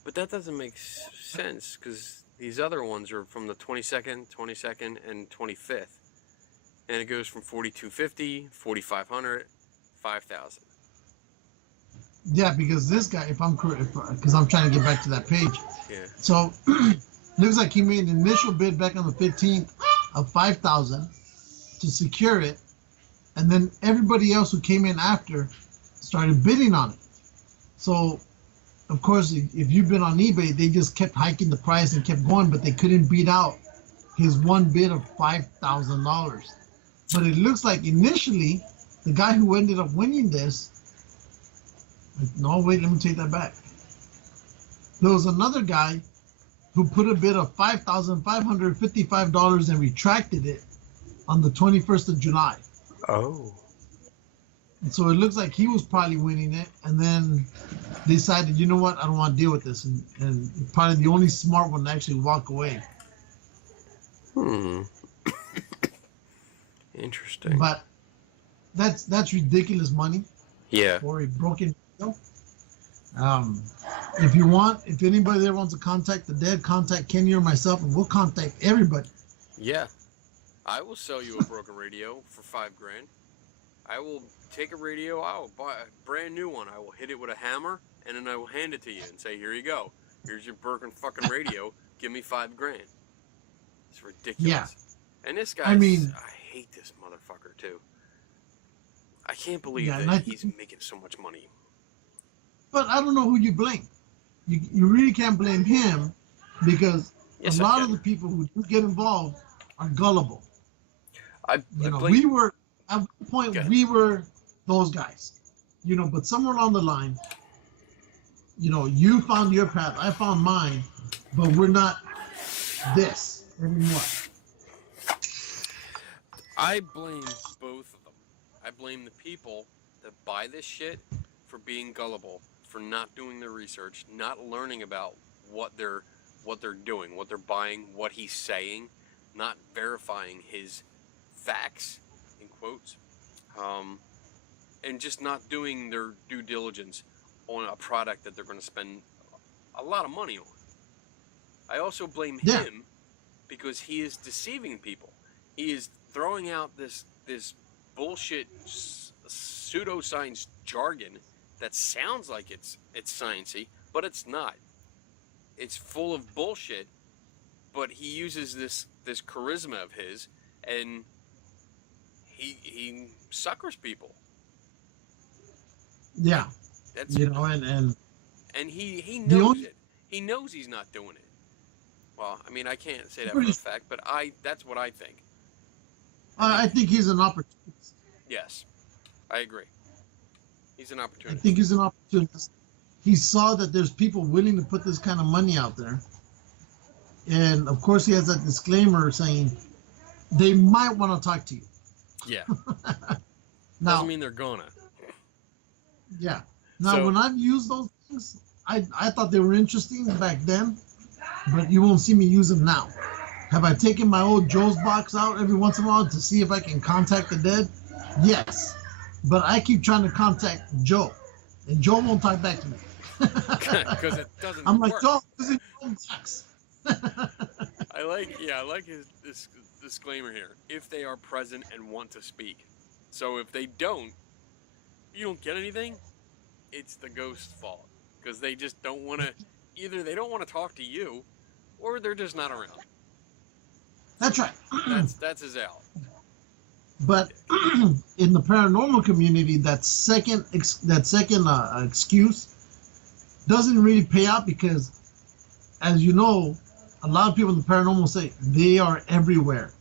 But that doesn't make sense because these other ones are from the 22nd, 22nd, and 25th. And it goes from 4250, 4500, 5000. Yeah, because this guy, if I'm correct, because I'm trying to get back to that page. Yeah. So looks like he made an initial bid back on the 15th of 5,000 to secure it, and then everybody else who came in after started bidding on it. So, of course, if you've been on eBay, they just kept hiking the price and kept going, but they couldn't beat out his one bid of $5,000. But it looks like initially, the guy who ended up winning this, no, wait, let me take that back. There was another guy who put a bid of $5,555 and retracted it on the 21st of July. Oh. And so it looks like he was probably winning it, and then decided, you know what, I don't want to deal with this, and probably the only smart one to actually walk away. Interesting. But that's ridiculous money. Yeah. For a broken video. If anybody there wants to contact the dead, contact Kenny or myself, and we'll contact everybody. Yeah. I will sell you a broken radio for $5,000. I will take a radio, I will buy a brand new one. I will hit it with a hammer, and then I will hand it to you and say, here you go. Here's your broken fucking radio. Give me $5,000. It's ridiculous. Yeah. And this guy, I hate this motherfucker too. I can't believe that he's making so much money. But I don't know who you blame. You really can't blame him, because a lot of the people who do get involved are gullible. We were at one point we were those guys, but somewhere along the line, you found your path, I found mine, but we're not this anymore. I blame both of them. I blame the people that buy this shit for being gullible, for not doing their research, not learning about what they're doing, what they're buying, what he's saying, not verifying his facts, in quotes, and just not doing their due diligence on a product that they're going to spend a lot of money on. I also blame him because he is deceiving people. He is throwing out this bullshit pseudoscience jargon that sounds like it's sciencey, but it's not. It's full of bullshit, but he uses this charisma of his, and he suckers people. Yeah. That's and he knows it. He knows he's not doing it. Well, I mean, I can't say that for a fact, but that's what I think. I think he's an opportunist. Yes, I agree. He's an opportunist. I think he's an opportunist. He saw that there's people willing to put this kind of money out there. And, of course, he has that disclaimer saying they might want to talk to you. Yeah. Now, doesn't mean they're gonna. Yeah. Now, when I've used those things, I thought they were interesting back then, but you won't see me use them now. Have I taken my old Joe's box out every once in a while to see if I can contact the dead? Yes. But I keep trying to contact Joe, and Joe won't talk back to me. Because it doesn't I'm work. like, Joe, this is your box. I like his disclaimer here. If they are present and want to speak. So if they don't, you don't get anything, it's the ghost's fault. Because they just don't want to, either they don't want to talk to you, or they're just not around. That's right. That's his out. But in the paranormal community, that second excuse doesn't really pay out, because, as you know, a lot of people in the paranormal say they are everywhere.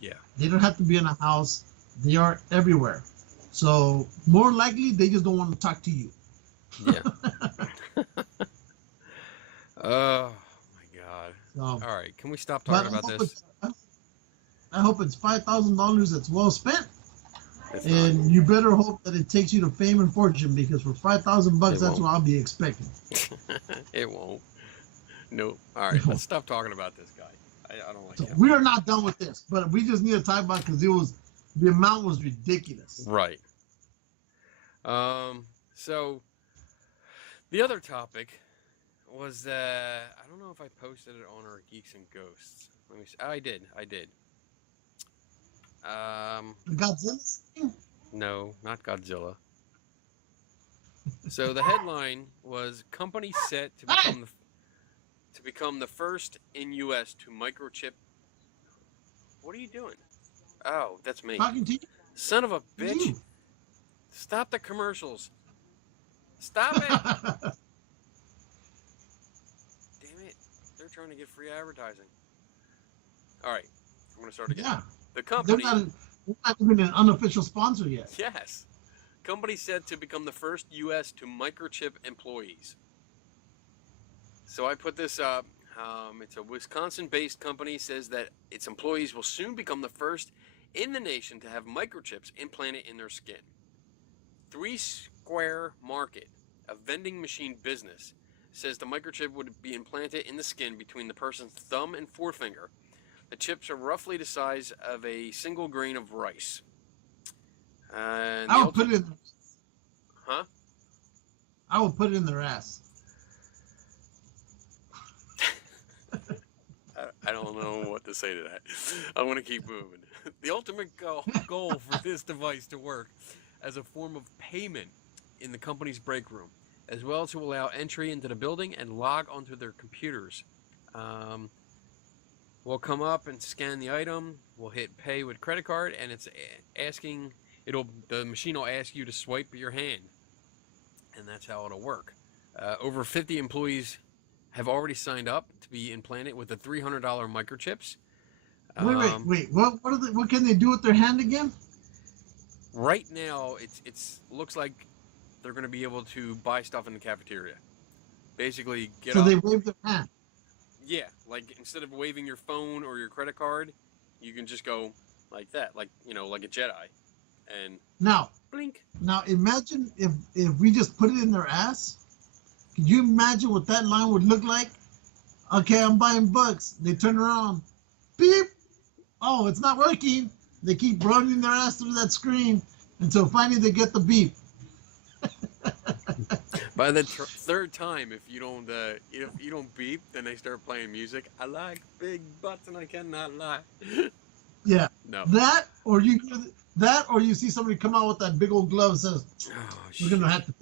Yeah. They don't have to be in a house. They are everywhere. So more likely, they just don't want to talk to you. Yeah. Oh my God. So, all right, can we stop talking about this? I hope it's $5,000 that's well spent. And you better hope that it takes you to fame and fortune, because for $5,000, that's what I'll be expecting. It won't. No. All right, let's stop talking about this guy. I don't like him. We are not done with this, but we just need to talk about it because the amount was ridiculous. Right. So the other topic was I don't know if I posted it on our Geeks and Ghosts. Let me see. Oh, I did. I did. The Godzilla scene? No, not Godzilla. So the headline was company set to become the first in U.S. to microchip. What are you doing? Oh, that's me. Talking to you? Son of a bitch! You. Stop the commercials. Stop it! Damn it! They're trying to get free advertising. All right, I'm gonna start again. Yeah. The company. They're not even an unofficial sponsor yet. Yes. Company said to become the first U.S. to microchip employees. So I put this up. It's a Wisconsin-based company, says that its employees will soon become the first in the nation to have microchips implanted in their skin. 3 Square Market, a vending machine business, says the microchip would be implanted in the skin between the person's thumb and forefinger. The chips are roughly the size of a single grain of rice. And I would put it in. Huh? I would put it in their ass. I don't know what to say to that. I want to keep moving. The ultimate goal for this device to work as a form of payment in the company's break room, as well as to allow entry into the building and log onto their computers. We'll come up and scan the item. We'll hit pay with credit card, and it's asking. The machine will ask you to swipe your hand, and that's how it'll work. Over 50 employees have already signed up to be implanted with the $300 microchips. Wait. What can they do with their hand again? Right now, it's looks like they're going to be able to buy stuff in the cafeteria. Basically, get so up. They wave their hand. Yeah, like instead of waving your phone or your credit card, you can just go like that, like like a Jedi, and Now, blink. Now imagine if we just put it in their ass. Can you imagine what that line would look like? Okay, I'm buying books. They turn around, beep. Oh, it's not working. They keep running their ass through that screen until finally they get the beep. By the third time, if you don't beep, then they start playing music. I like big butts and I cannot lie. Yeah. No. That or you see somebody come out with that big old glove and says, "We're gonna have to."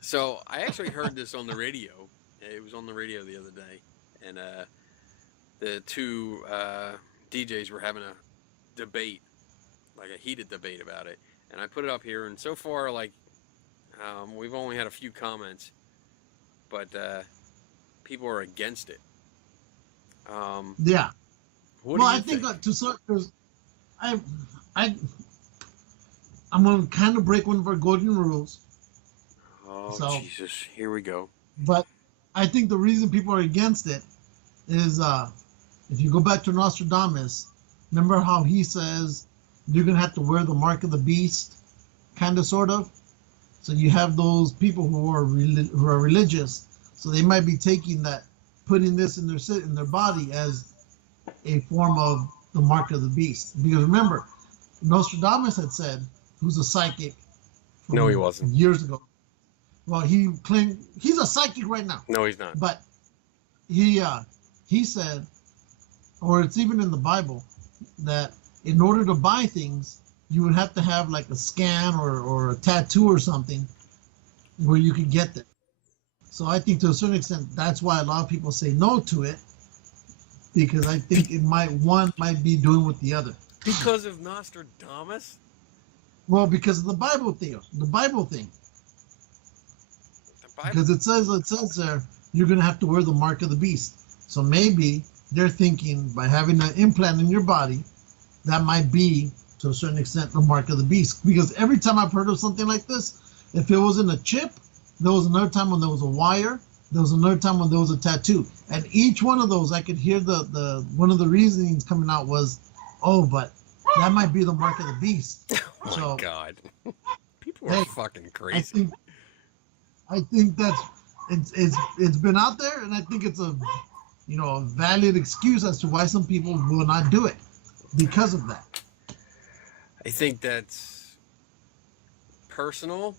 So I actually heard this on the radio. It was on the radio the other day, and the two DJs were having a debate, like a heated debate about it. And I put it up here, and so far, like, we've only had a few comments, but people are against it. Yeah. What do you think? I think to certain, I'm gonna kind of break one of our golden rules. Oh, Jesus! Here we go. But I think the reason people are against it is if you go back to Nostradamus, remember how he says you're gonna have to wear the mark of the beast, kind of, sort of. So you have those people who are religious, so they might be taking that, putting this in their body as a form of the mark of the beast. Because remember, Nostradamus had said, who's a psychic. No, he wasn't. Years ago. Well, he claimed he's a psychic right now. No, he's not. But he said, or it's even in the Bible, that in order to buy things, you would have to have like a scan or a tattoo or something where you could get them. So I think to a certain extent, that's why a lot of people say no to it, because I think one might be doing with the other. Because of Nostradamus? Well, because of the Bible thing. Because it says there you're gonna have to wear the mark of the beast. So maybe they're thinking by having an implant in your body, that might be to a certain extent the mark of the beast. Because every time I've heard of something like this, if it wasn't a chip, there was another time when there was a wire, there was another time when there was a tattoo. And each one of those, I could hear the one of the reasonings coming out was, oh, but that might be the mark of the beast. Oh my God. People are fucking crazy. I think that's it's been out there, and I think it's a valid excuse as to why some people will not do it because of that. I think that's personal.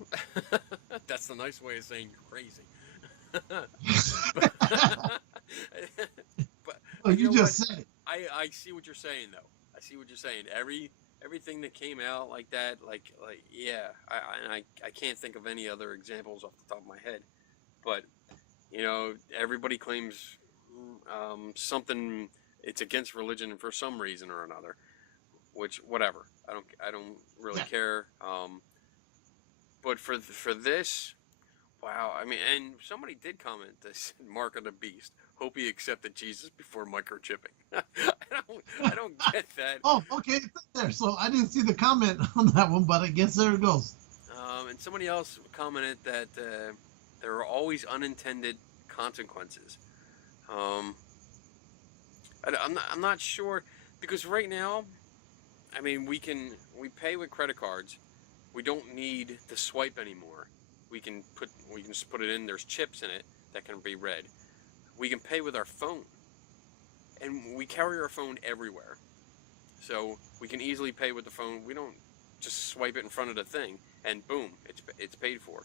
That's the nice way of saying you're crazy. but, Oh, you you know just what? said it. I see what you're saying though. I see what you're saying. Everything that came out like that, like yeah. I can't think of any other examples off the top of my head. But everybody claims something. It's against religion for some reason or another. Which whatever. I don't really Yeah. care. But for this, wow. I mean, and somebody did comment this mark of the beast. Hope he accepted Jesus before microchipping. I don't get that. Oh, okay, it's there. So I didn't see the comment on that one, but I guess there it goes. And somebody else commented that there are always unintended consequences. I'm not sure because right now, I mean, we pay with credit cards. We don't need to swipe anymore. We can just put it in. There's chips in it that can be read. We can pay with our phone, and we carry our phone everywhere, so we can easily pay with the phone. We don't just swipe it in front of the thing, and boom, it's paid for.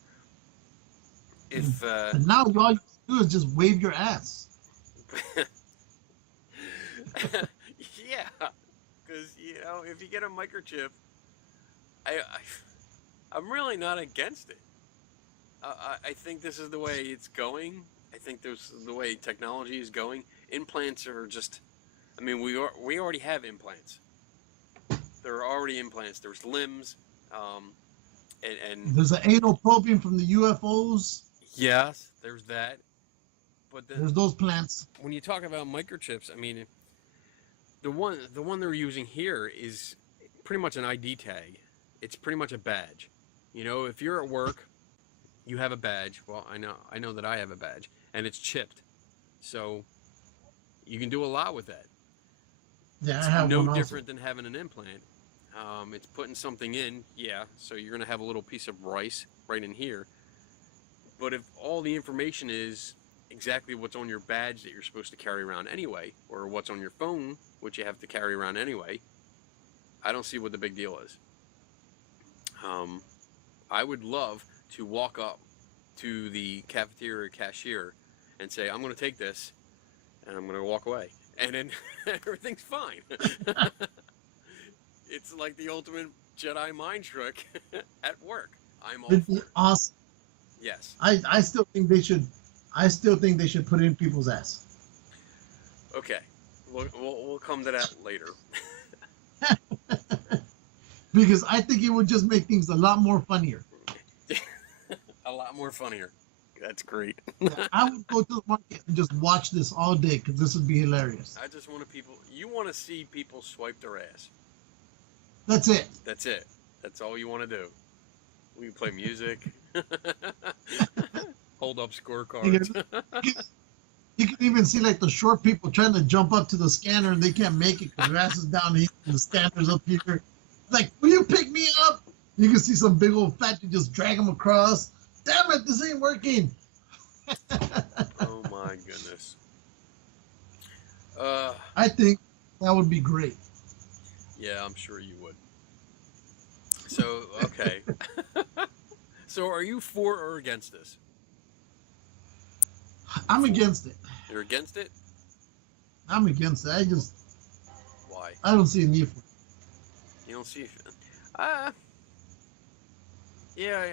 If And now all you do is just wave your ass. yeah, because if you get a microchip, I'm really not against it. I think this is the way it's going. I think this is the way technology is going. Implants are just, I mean, we already have implants. There are already implants. There's limbs, and There's an anal probing from the UFOs. yes, there's that. But There's those plants. when you talk about microchips, I mean, the one they're using here is pretty much an ID tag. It's pretty much a badge. If you're at work, you have a badge. Well, I know that I have a badge, and it's chipped, so you can do a lot with that. Yeah, It's I have no one also. different than having an implant. It's putting something in, yeah. So you're gonna have a little piece of rice right in here. But if all the information is exactly what's on your badge that you're supposed to carry around anyway, or what's on your phone, which you have to carry around anyway, I don't see what the big deal is. I would love to walk up to the cafeteria cashier and say, I'm going to take this, and I'm going to walk away. And then everything's fine. It's like the ultimate Jedi mind trick at work. I'm all It'd for be it. awesome. Yes. I still think they should. I still think they should put it in people's ass. Okay. We'll come to that later. Because I think it would just make things a lot more funnier. A lot more funnier. That's great. Yeah, I would go to the market and just watch this all day because this would be hilarious. I just want you want to see people swipe their ass. That's it. That's it. That's all you want to do. We can play music. Hold up scorecards. You can even see like the short people trying to jump up to the scanner and they can't make it because their ass is down here and the scanner's up here. Like, will you pick me up? You can see some big old fat dude just drag them across. Damn it, this ain't working. Oh my goodness. I think that would be great. Yeah, I'm sure you would. So, okay. So, are you for or against this? I'm against it. You're against it? I'm against it. Why? I don't see a need for it. You don't see it? Yeah,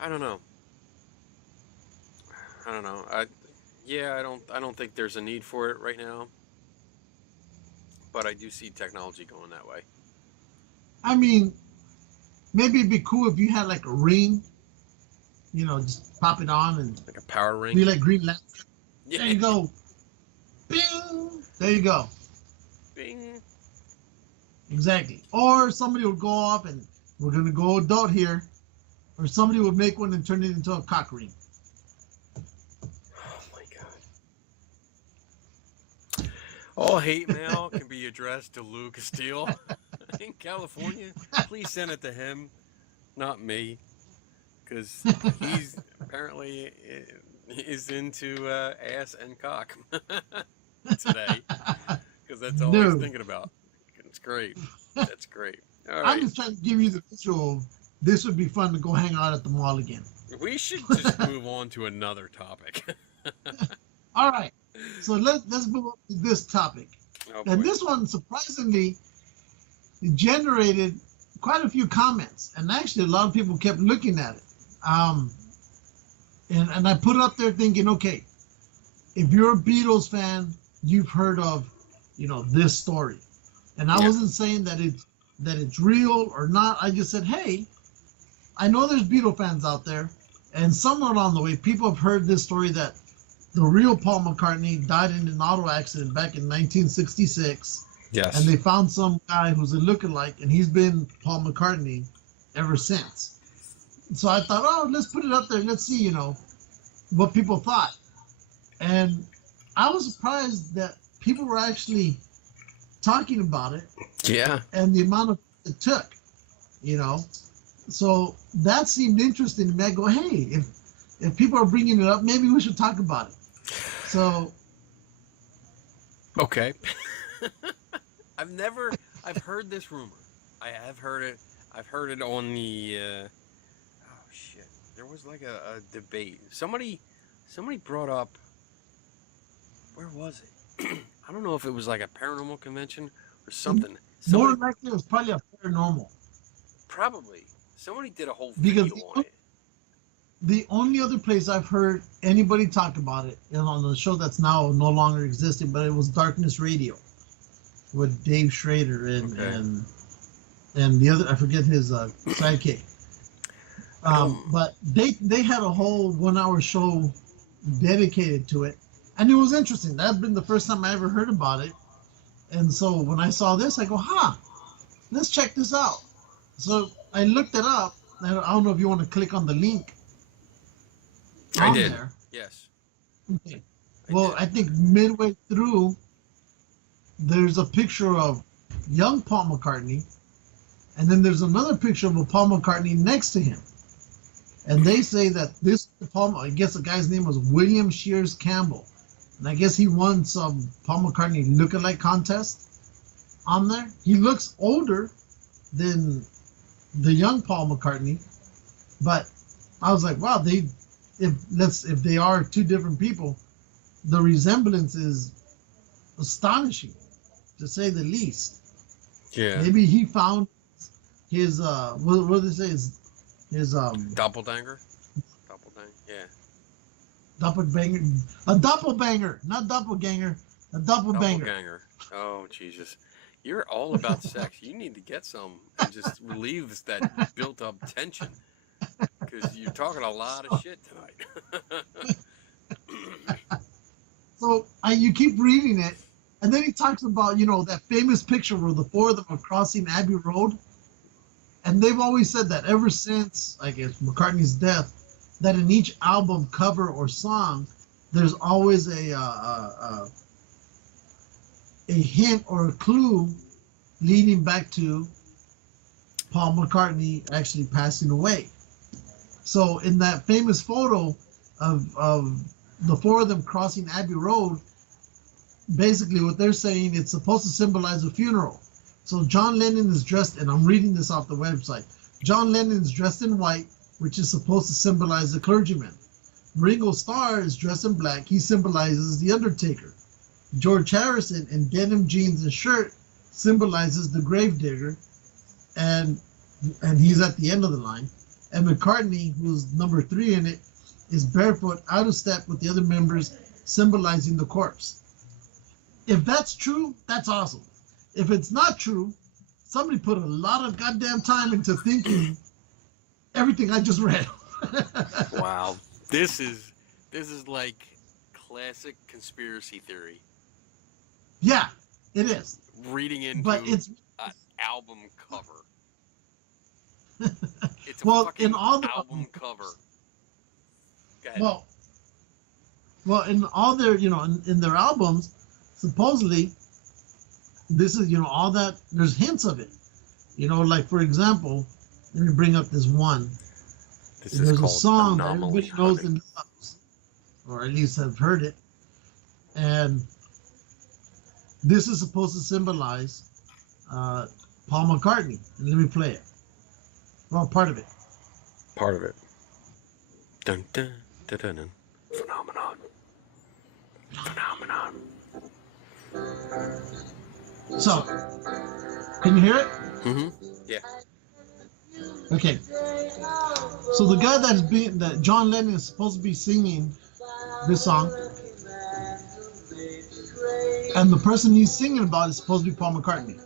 I don't know. I don't know. I don't think there's a need for it right now. But I do see technology going that way. I mean, maybe it'd be cool if you had like a ring, just pop it on and Like a power ring? be like Green Lantern. Yeah. There you go. Bing! There you go. Bing. Exactly. Or somebody would go off and we're going to go adult here. Or somebody would make one and turn it into a cock ring. Oh my God. All hate mail can be addressed to Lou Castillo in California. Please send it to him, not me. Because he's apparently is into ass and cock today. Because that's all he's thinking about. It's great. That's great. All right. I'm just trying to give you the visual. This would be fun to go hang out at the mall again. We should just move on to another topic. All right. So let's move on to this topic. Oh, And boy. this one surprisingly generated quite a few comments, and actually a lot of people kept looking at it. And I put it up there thinking, okay, if you're a Beatles fan, you've heard of, this story. And I wasn't saying that it's real or not. I just said, hey, I know there's Beatle fans out there, and somewhere along the way, people have heard this story that the real Paul McCartney died in an auto accident back in 1966. Yes. And they found some guy who's a lookalike, and he's been Paul McCartney ever since. So I thought, oh, let's put it up there. Let's see, what people thought. And I was surprised that people were actually talking about it. Yeah. And the amount of it took, So that seemed interesting to me. I go, hey, if people are bringing it up, maybe we should talk about it. So. Okay. I've heard this rumor. I have heard it. I've heard it on the, oh shit. There was like a debate. Somebody brought up, where was it? I don't know if it was like a paranormal convention or something. More than likely, it was probably a paranormal. Probably. Somebody did a whole video on it. The only other place I've heard anybody talk about it, and on the show that's now no longer existing, but it was Darkness Radio with Dave Schrader and the other, I forget his sidekick. But they had a whole 1 hour show dedicated to it, and it was interesting. That had been the first time I ever heard about it, and so when I saw this, I go, let's check this out. So I looked it up. I don't know if you want to click on the link. I did. There. Yes. Okay. Well, I think midway through, there's a picture of young Paul McCartney, and then there's another picture of a Paul McCartney next to him. And they say that this Paul, I guess the guy's name was William Shears Campbell, and I guess he won some Paul McCartney lookalike contest on there. He looks older than the young Paul McCartney, but I was like, wow, if they are two different people, the resemblance is astonishing, to say the least. Yeah. Maybe he found his what did they say, his doppelganger. Yeah. Doppelbanger, not doppelganger, a doppelbanger. Doppelganger. Oh Jesus. You're all about sex. You need to get some and just relieve that built-up tension, because you're talking a lot of shit tonight. So you keep reading it, and then he talks about, that famous picture where the four of them are crossing Abbey Road, and they've always said that ever since, I guess, McCartney's death, that in each album cover or song, there's always a hint or a clue leading back to Paul McCartney actually passing away. So in that famous photo of the four of them crossing Abbey Road, basically what they're saying, it's supposed to symbolize a funeral. So John Lennon is dressed, and I'm reading this off the website, John Lennon is dressed in white, which is supposed to symbolize the clergyman. Ringo Starr is dressed in black. He symbolizes the undertaker. George Harrison in denim jeans and shirt symbolizes the gravedigger, and he's at the end of the line. And McCartney, who's number 3 in it, is barefoot, out of step with the other members, symbolizing the corpse. If that's true, that's awesome. If it's not true, somebody put a lot of goddamn time into thinking everything I just read. Wow. This is like classic conspiracy theory. Yeah, it is. Reading into an album cover. It's a well, fucking in all the album cover. Go ahead. Well, in all their, in their albums, supposedly, this is, all that, there's hints of it. Like, for example, let me bring up this one. There's a song that everybody knows and loves, or at least have heard it. And this is supposed to symbolize Paul McCartney. And let me play it. Well, part of it. Part of it. Dun, dun, dun, dun, dun. Phenomenon. Phenomenon. So, can you hear it? Mm-hmm. Yeah. Okay. So the guy that John Lennon is supposed to be singing this song, and the person he's singing about is supposed to be Paul McCartney.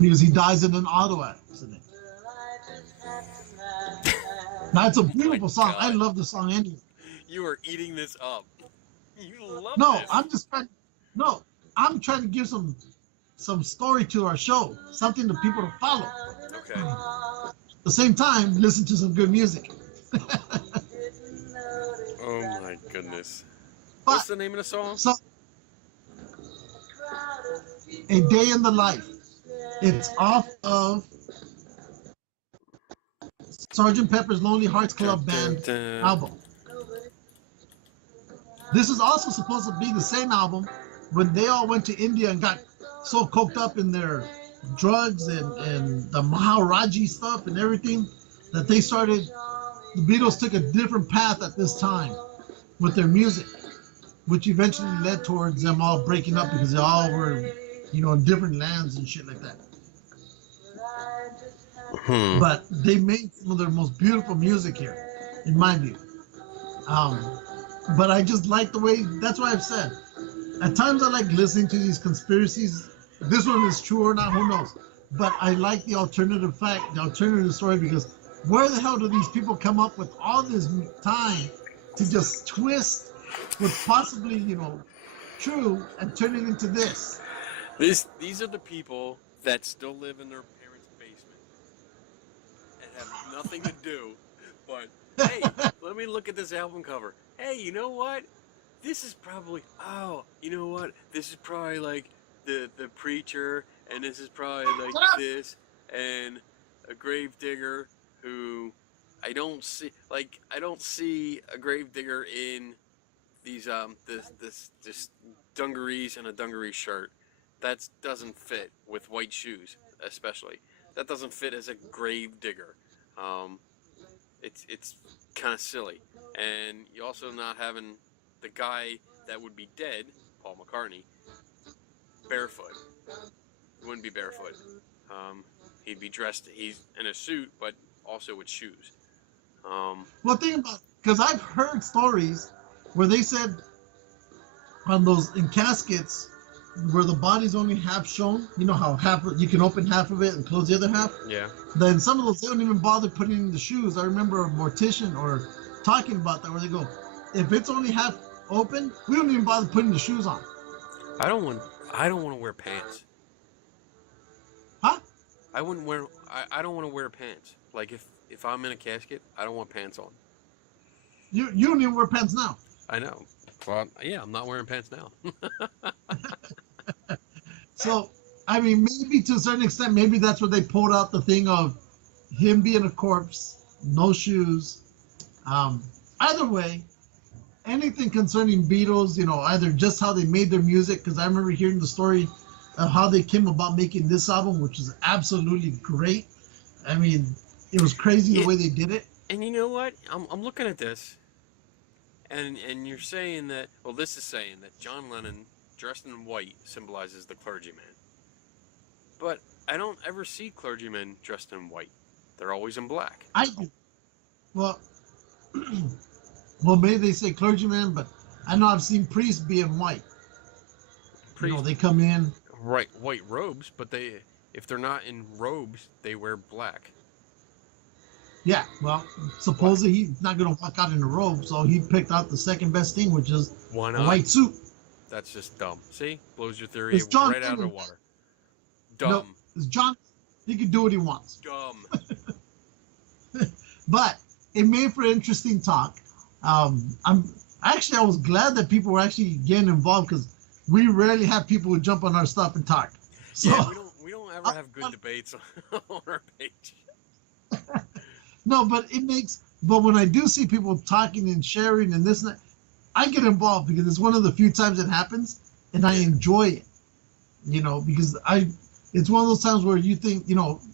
Because he dies in an auto accident. That's a beautiful song. God. I love the song anyway. You are eating this up. You love No, this. I'm trying to give some story to our show, something to people to follow. Okay. At the same time, listen to some good music. Oh my goodness. But, What's the name of the song? So, A Day in the Life. It's off of Sgt. Pepper's Lonely Hearts Club Band album. This is also supposed to be the same album when they all went to India and got so coked up in their drugs and the Maharaji stuff and everything that the Beatles took a different path at this time with their music, which eventually led towards them all breaking up because they all were, in different lands and shit like that. But they made some of their most beautiful music here, in my view. But I just like the way, that's why I've said, at times I like listening to these conspiracies. This one is true or not, who knows? But I like the alternative story, because where the hell do these people come up with all this time to just twist what's possibly, true and turn it into this? These are the people that still live in their parents' basement and have nothing to do but, hey, let me look at this album cover. Hey, you know what? This is probably, this is probably like the preacher, and this is probably like this, and a gravedigger who I don't see a gravedigger in these this dungarees and a dungaree shirt. That doesn't fit with white shoes, especially. That doesn't fit as a gravedigger. It's kind of silly, and you also not having the guy that would be dead, Paul McCartney, barefoot. He wouldn't be barefoot. He'd be dressed. He's in a suit, but also with shoes. Well, think about, because I've heard stories where they said on those in caskets where the body's only half shown, how you can open half of it and close the other half. Yeah. Then some of those, they don't even bother putting in the shoes. I remember a mortician or talking about that, where they go, if it's only half open, we don't even bother putting the shoes on. I don't want to wear pants. Huh? I don't want to wear pants. Like if I'm in a casket, I don't want pants on. You don't even wear pants now. I know. Well, yeah, I'm not wearing pants now. So, I mean, maybe to a certain extent, maybe that's where they pulled out the thing of him being a corpse, no shoes. Either way, anything concerning Beatles, either just how they made their music, because I remember hearing the story of how they came about making this album, which is absolutely great. I mean, it was crazy the way they did it. And you know what? I'm looking at this, and you're saying that, well, this is saying that John Lennon, dressed in white, symbolizes the clergyman. But I don't ever see clergymen dressed in white. They're always in black. I do. Well, maybe they say clergyman, but I know I've seen priests be in white. Priests, they come in. Right, white robes, but if they're not in robes, they wear black. Yeah, well, supposedly he's not going to walk out in a robe, so he picked out the second best thing, which is a white suit. That's just dumb. See? Blows your theory right out of the water. Dumb. No, it's John. He can do what he wants. Dumb. But it made for interesting talk. I was glad that people were actually getting involved, because we rarely have people who jump on our stuff and talk. So, yeah, we don't ever have good debates on our page. No, but but when I do see people talking and sharing and this and that, I get involved, because it's one of the few times it happens, and I enjoy it. Because I, like I said, I love the music. I love the it's one of those times where you think,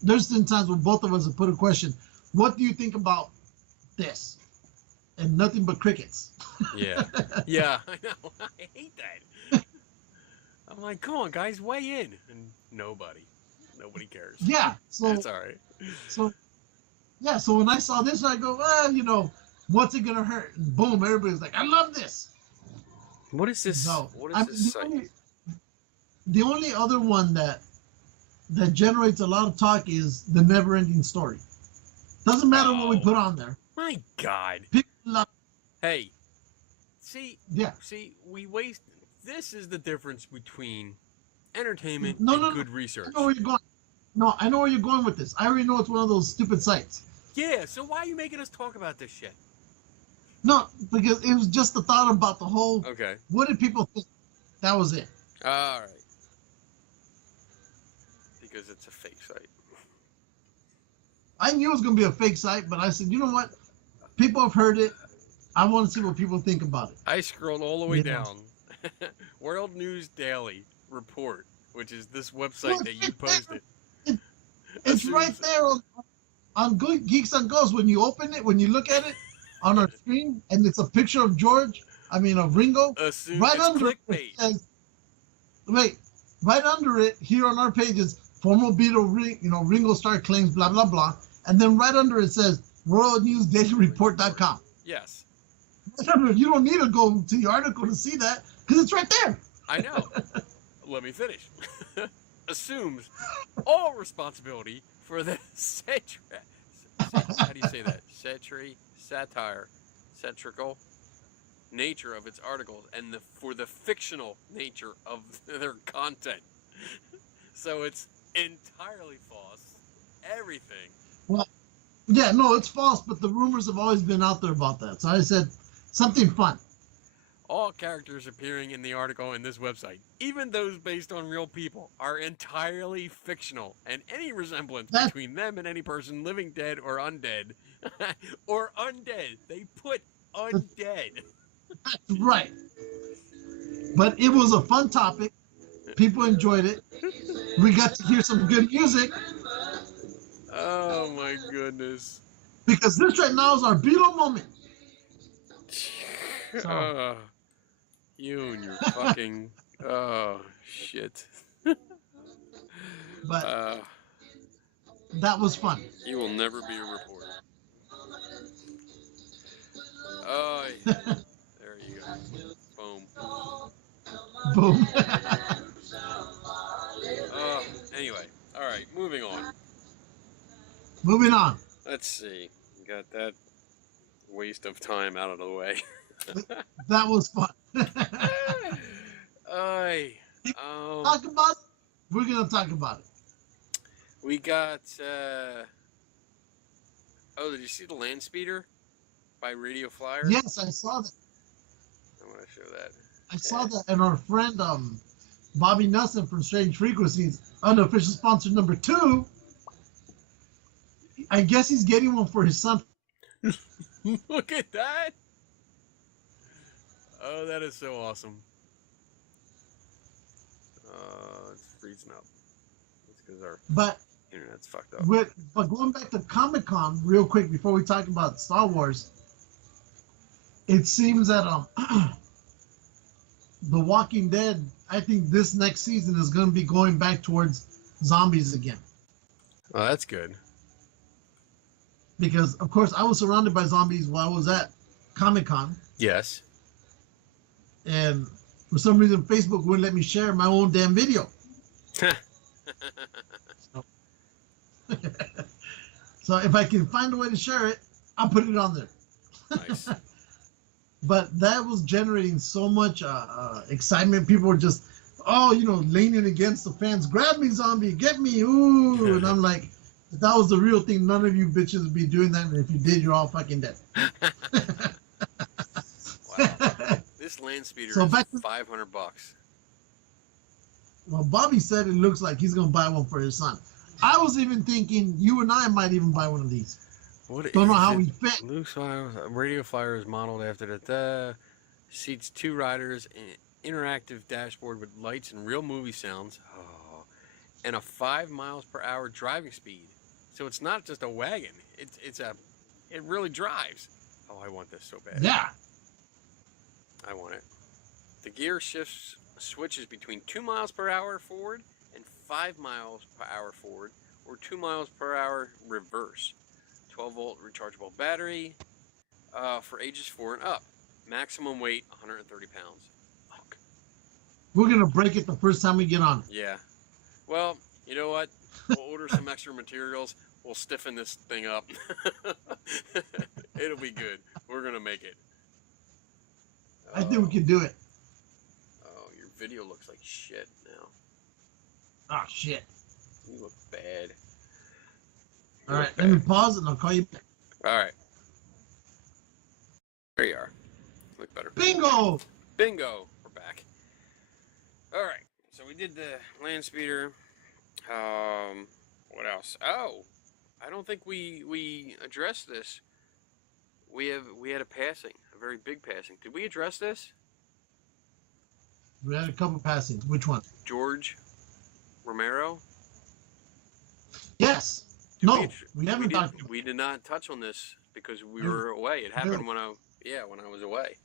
there's been times when both of us have put a question. What do you think about this? And nothing but crickets. Yeah. Yeah, I know. I hate that. I'm like, come on, guys, weigh in. And nobody cares. Yeah. That's all right. So, yeah. So when I saw this, I go, well, what's it going to hurt? And boom, everybody's like, I love this. What is this? So, What is this site? The only other one that generates a lot of talk is the Never Ending Story. Doesn't matter what we put on there. My God. People love. Hey, see, Yeah. See, we waste. This is the difference between entertainment No, and no, good research. I know where you're going. No, I know where you're going with this. I already know it's one of those stupid sites. Yeah, so why are you making us talk about this shit? No, because it was just the thought about the whole. Okay. What did people think? That was it. All right. Because it's a fake site. I knew it was going to be a fake site, but I said, you know what? People have heard it. I want to see what people think about it. I scrolled all the way down. World News Daily Report, which is this website that you posted. It's right there on Geeks and Ghosts. When you open it, when you look at it on our screen, and it's a picture of of Ringo. Right under it says, right under it, here on our page is former Beatle, Ringo Starr claims, blah, blah, blah. And then right under it says, worldnewsdailyreport.com. Yes. You don't need to go to the article to see that, because it's right there. I know. Let me finish. Assumes all responsibility for the how do you say that? Satirical nature of its articles and for the fictional nature of their content. So it's entirely false. Everything. Well, yeah, no, it's false, but the rumors have always been out there about that. So I said something fun. All characters appearing in the article in this website, even those based on real people, are entirely fictional, and any resemblance between them and any person living, dead, or undead, they put undead. That's right. But it was a fun topic. People enjoyed it. We got to hear some good music. Oh my goodness. Because this right now is our Beatle moment. So. You and your fucking shit. But that was fun. You will never be a reporter. Oh, yeah. There you go. Boom. Boom. Anyway, all right, moving on. Moving on. Let's see. Got that waste of time out of the way. That was fun. Talk about it? We're going to talk about it. We got, did you see the Land Speeder by Radio Flyer? Yes, I saw that. I want to show that. I saw that, and our friend, Bobby Nelson from Strange Frequencies, unofficial sponsor number 2, I guess he's getting one for his son. Look at that. Oh, that is so awesome. It's freezing up. It's because our internet's fucked up. But going back to Comic-Con real quick before we talk about Star Wars, it seems that The Walking Dead, I think this next season is going to be going back towards zombies again. Oh, that's good. Because, of course, I was surrounded by zombies while I was at Comic-Con. Yes. And for some reason, Facebook wouldn't let me share my own damn video. So if I can find a way to share it, I'll put it on there. Nice. But that was generating so much excitement. People were just, leaning against the fans. Grab me, zombie. Get me. Ooh. And I'm like, if that was the real thing, none of you bitches would be doing that. And if you did, you're all fucking dead. Wow. This Land Speeder is $500. Well, Bobby said it looks like he's going to buy one for his son. I was even thinking you and I might even buy one of these. Don't know how we fit. Radio Flyer is modeled after the seats 2 riders, an interactive dashboard with lights and real movie sounds. Oh, and a 5 miles per hour driving speed. So it's not just a wagon. It really drives. Oh, I want this so bad. Yeah. I want it. The gear switches between 2 miles per hour forward and 5 miles per hour forward, or 2 miles per hour reverse. 12-volt rechargeable battery for ages 4 and up. Maximum weight 130 pounds. Fuck. We're gonna break it the first time we get on. Yeah. Well, you know what? We'll order some extra materials. We'll stiffen this thing up. It'll be good. We're gonna make it. I think we can do it. Oh, your video looks like shit now. Oh shit. You look bad. All right, let me pause it and I'll call you back. All right. There you are. Look better. Bingo! Bingo. We're back. All right. So we did the land speeder. What else? Oh, I don't think we addressed this. We had a passing, a very big passing. Did we address this? We had a couple passings. Which one? George Romero? Yes. We haven't talked. We did not touch on this because we were away. It happened when I was away.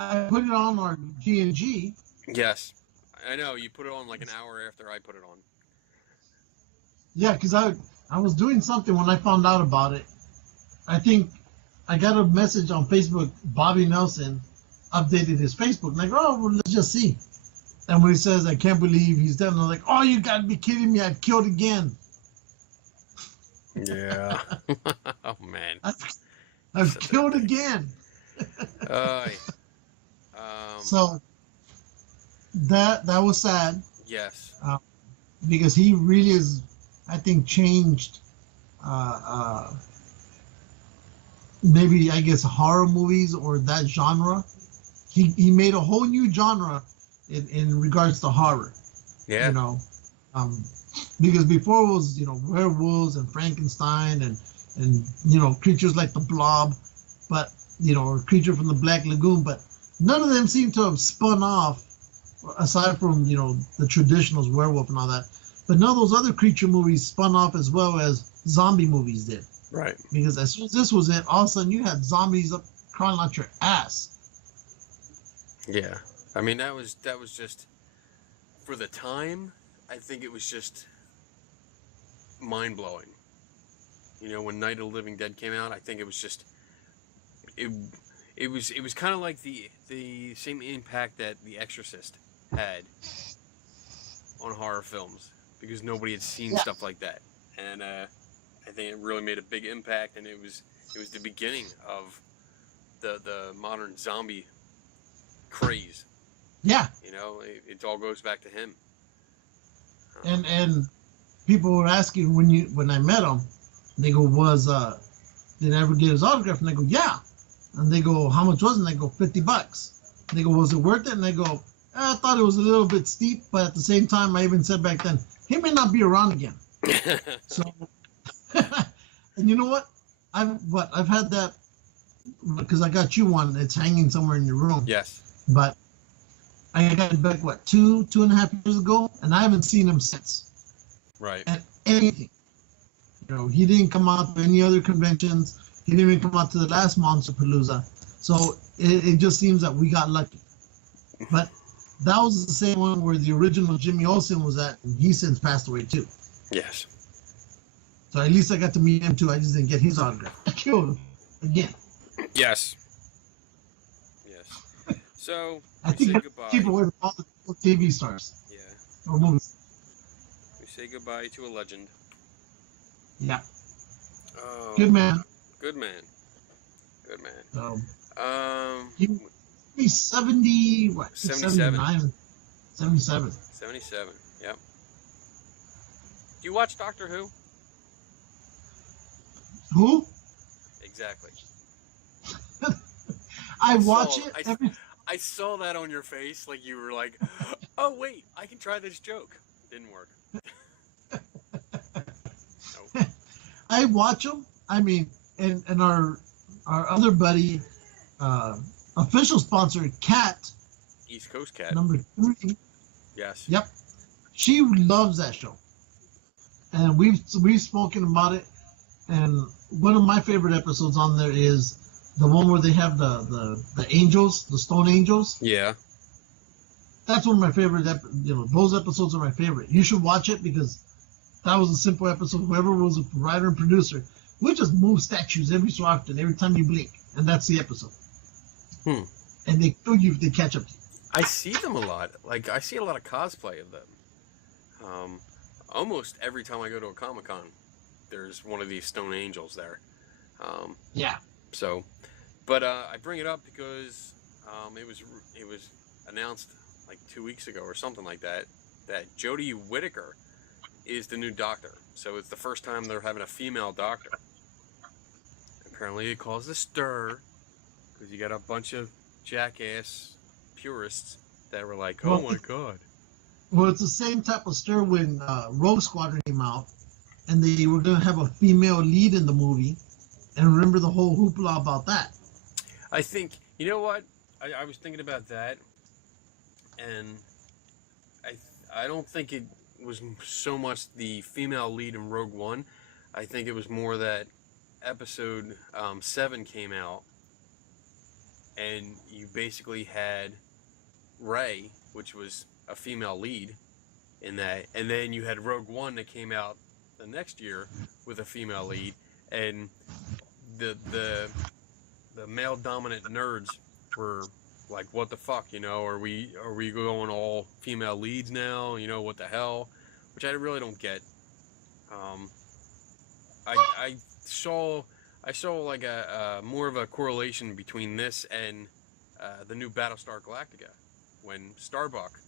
I put it on our G&G. Yes. I know, you put it on like an hour after I put it on. Yeah, because I was doing something when I found out about it. I think I got a message on Facebook. Bobby Nelson updated his Facebook. And I go, oh, well, let's just see. And when he says, I can't believe he's dead, and I'm like, oh, you got to be kidding me. I've killed again. Yeah. Oh, man. I've killed again. So that was sad. Yes. Because he really is, I think, changed maybe, I guess, horror movies or that genre. He made a whole new genre in regards to horror. Yeah. You know, because before it was, werewolves and Frankenstein and creatures like the Blob, but, or Creature from the Black Lagoon, but none of them seem to have spun off, aside from, the traditionals, werewolf and all that. But none of those other creature movies spun off as well as zombie movies did. Right. Because as soon as this was it, all of a sudden you had zombies up crawling out your ass. Yeah. I mean, that was just, for the time, I think it was just mind-blowing. When Night of the Living Dead came out, I think it was just, it was kind of like the same impact that The Exorcist had on horror films, because nobody had seen stuff like that, and I think it really made a big impact, and it was the beginning of the modern zombie craze. Yeah. It all goes back to him. And people were asking when I met him, they go, did I ever get his autograph? And I go, yeah. And they go, how much was it? And I go, $50. And they go, was it worth it? And I go, I thought it was a little bit steep, but at the same time, I even said back then, he may not be around again. So, and you know what? I've had that, because I got you one. It's hanging somewhere in your room. Yes. But I got it back, 2.5 years ago, and I haven't seen him since. Right. At anything. He didn't come out to any other conventions. He didn't even come out to the last Monsterpalooza. So it just seems that we got lucky. But that was the same one where the original Jimmy Olsen was at, and he since passed away too. Yes. So at least I got to meet him too. I just didn't get his autograph. I killed him again. Yes. Yes. So I think say goodbye. Keep away from all the TV stars. Yeah. Or movies. We say goodbye to a legend. Yeah. Oh, good man. Good man. Good man. He's 70, 77. 77. 77, yep. Do you watch Doctor Who? Who? Exactly. I watch it. I saw that on your face, like you were like, oh wait, I can try this joke. Didn't work. Nope. I watch them. I mean, and our other buddy, official sponsor, Cat. East Coast Cat. Number 3. Yes. Yep. She loves that show, and we've spoken about it. And one of my favorite episodes on there is the one where they have the angels, the stone angels. Yeah. That's one of my favorite. Those episodes are my favorite. You should watch it because that was a simple episode. Whoever was a writer and producer, we just move statues every so often, every time you blink, and that's the episode. And they kill you if they catch up to you. I see them a lot. Like, I see a lot of cosplay of them. Almost every time I go to a Comic-Con, there's one of these stone angels there. Yeah. So, but I bring it up because it was announced like 2 weeks ago or something like that Jodie Whittaker is the new Doctor. So it's the first time they're having a female Doctor. Apparently it caused a stir because you got a bunch of jackass purists that were like, "Oh my god." Well, it's the same type of stir when Rogue Squadron came out, and they were going to have a female lead in the movie. And remember the whole hoopla about that. I think, you know what? I was thinking about that, and I don't think it was so much the female lead in Rogue One. I think it was more that episode 7 came out, and you basically had Rey, which was a female lead in that, and then you had Rogue One that came out the next year with a female lead, and the male dominant nerds were like, what the fuck, are we going all female leads now, what the hell, which I really don't get. I saw like a more of a correlation between this and the new Battlestar Galactica when Starbuck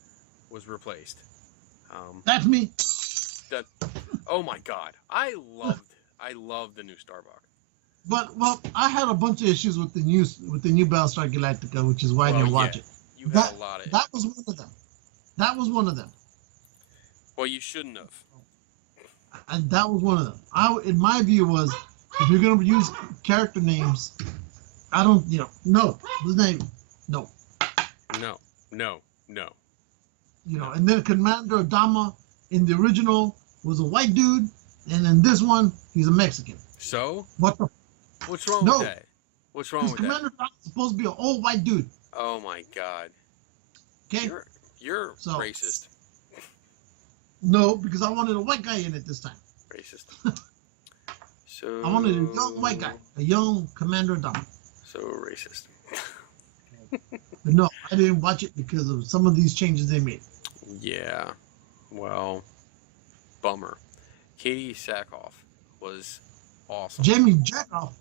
was replaced. That's me. Oh my god, I loved the new Starbuck. But I had a bunch of issues with the new Battlestar Galactica, which is why I didn't watch it. You had a lot of. That was one of them. Well, you shouldn't have. And that was one of them. In my view, was if you're gonna use character names, I don't, no, his name, no. No. And then Commander Adama in the original was a white dude, and in this one he's a Mexican. So what's wrong with that? What's wrong with Commander that? Adama's supposed to be an old white dude. Oh my god. Okay. You're racist. No, because I wanted a white guy in it this time. Racist. So I wanted a young white guy, a young Commander Adama. So racist. But no, I didn't watch it because of some of these changes they made. Yeah. Well, bummer. Katie Sackhoff was awesome. Jamie Jackoff.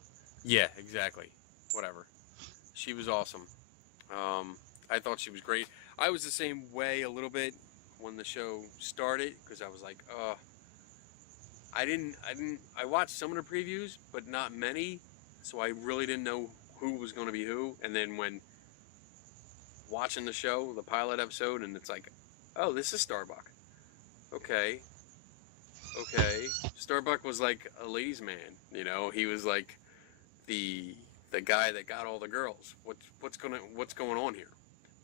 Yeah, exactly. Whatever. She was awesome. I thought she was great. I was the same way a little bit when the show started because I was like, I watched some of the previews, but not many, so I really didn't know who was going to be who. And then when watching the show, the pilot episode, and it's like, oh, this is Starbuck. Okay. Starbuck was like a ladies' man, He was like the guy that got all the girls. What's going on here?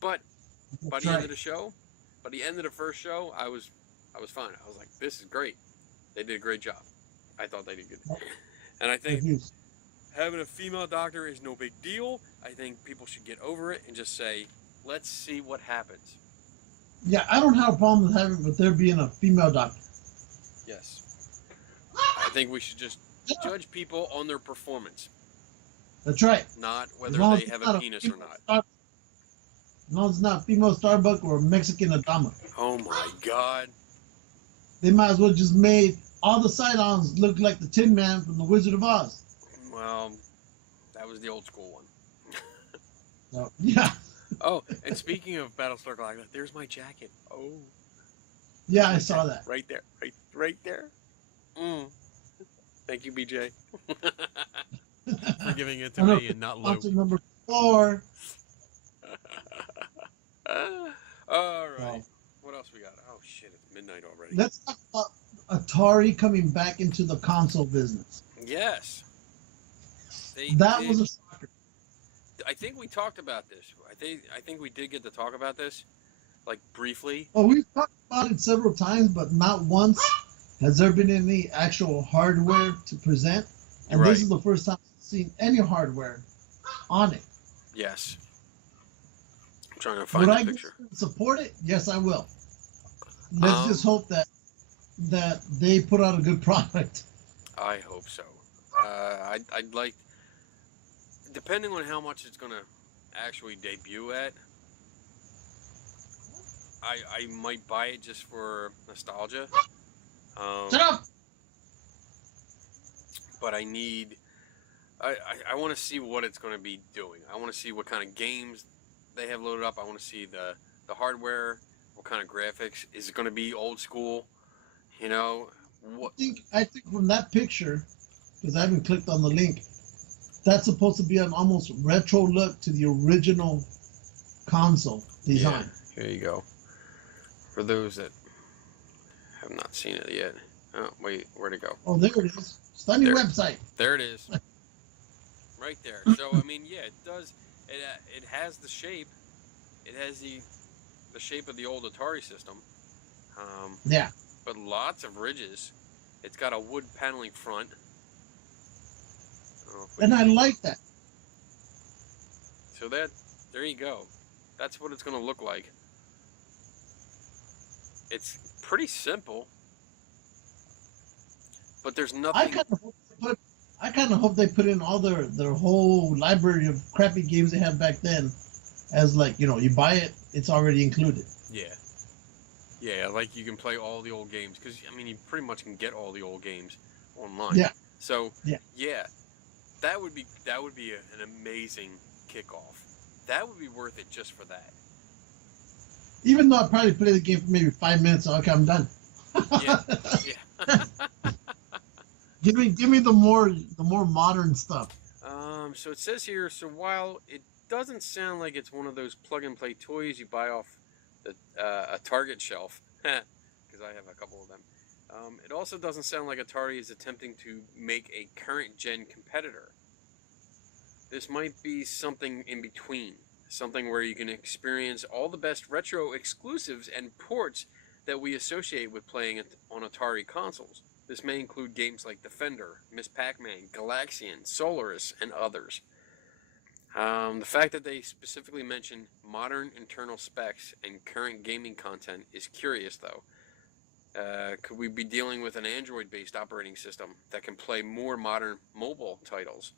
But by the end of the show, by the end of the first show, I was fine. I was like, this is great. They did a great job. I thought they did good. And I think having a female doctor is no big deal. I think people should get over it and just say, let's see what happens. Yeah, I don't have a problem with there being a female doctor. Yes. I think we should just judge people on their performance. That's right. Not whether they have a penis or not. No, it's not female Starbuck or Mexican Adama. Oh my god. They might as well just made all the side-ons look like the Tin Man from the Wizard of Oz. Well, that was the old school one. So, yeah. Oh, and speaking of Battlestar Galactica, there's my jacket. Oh. Yeah, I saw that. Right there. Right there. Thank you, BJ. For giving it to me and not Lou. Number 4. All right. What else we got? Oh, shit. It's midnight already. Let's talk about Atari coming back into the console business. Yes. That was a shocker. I think we talked about this. I think we did get to talk about this. like briefly. Oh, we've talked about it several times, but not once has there been any actual hardware to present. And Right. this is the first time I've seen any hardware on it. Yes. I'm trying to find Would the I picture. support it? Yes, I will. Let's just hope that they put out a good product. I hope so. I'd like, depending on how much it's gonna actually debut at, I might buy it just for nostalgia. Shut up! But I want to see what it's going to be doing. I want to see what kind of games they have loaded up. I want to see the hardware, what kind of graphics. Is it going to be old school? You know, what? I think from that picture, because I haven't clicked on the link, that's supposed to be an almost retro look to the original console design. Yeah, here you go. For those that have not seen it yet. Oh, wait, where'd it go? Oh, there it is. It's on your website. There it is. Right there. So, I mean, yeah, it does. It has the shape. It has the shape of the old Atari system. Yeah. But lots of ridges. It's got a wood paneling front. And I like that. So there you go. That's what it's going to look like. It's pretty simple. But there's nothing. I kind of hope they put in all their whole library of crappy games they had back then, as like, you know, you buy it, it's already included. Yeah. Yeah, like you can play all the old games, because I mean you pretty much can get all the old games online. Yeah. So yeah, that would be an amazing kickoff. That would be worth it just for that. Even though I probably play the game for maybe 5 minutes, okay, I'm done. Yeah. Give me the more modern stuff. So it says here, so while it doesn't sound like it's one of those plug and play toys you buy off a Target shelf, because I have a couple of them, it also doesn't sound like Atari is attempting to make a current gen competitor. This might be something in between, something where you can experience all the best retro exclusives and ports that we associate with playing on Atari consoles. This may include games like Defender, Miss Pac-Man, Galaxian, Solaris, and others. The fact that they specifically mention modern internal specs and current gaming content is curious, though. Could we be dealing with an Android-based operating system that can play more modern mobile titles?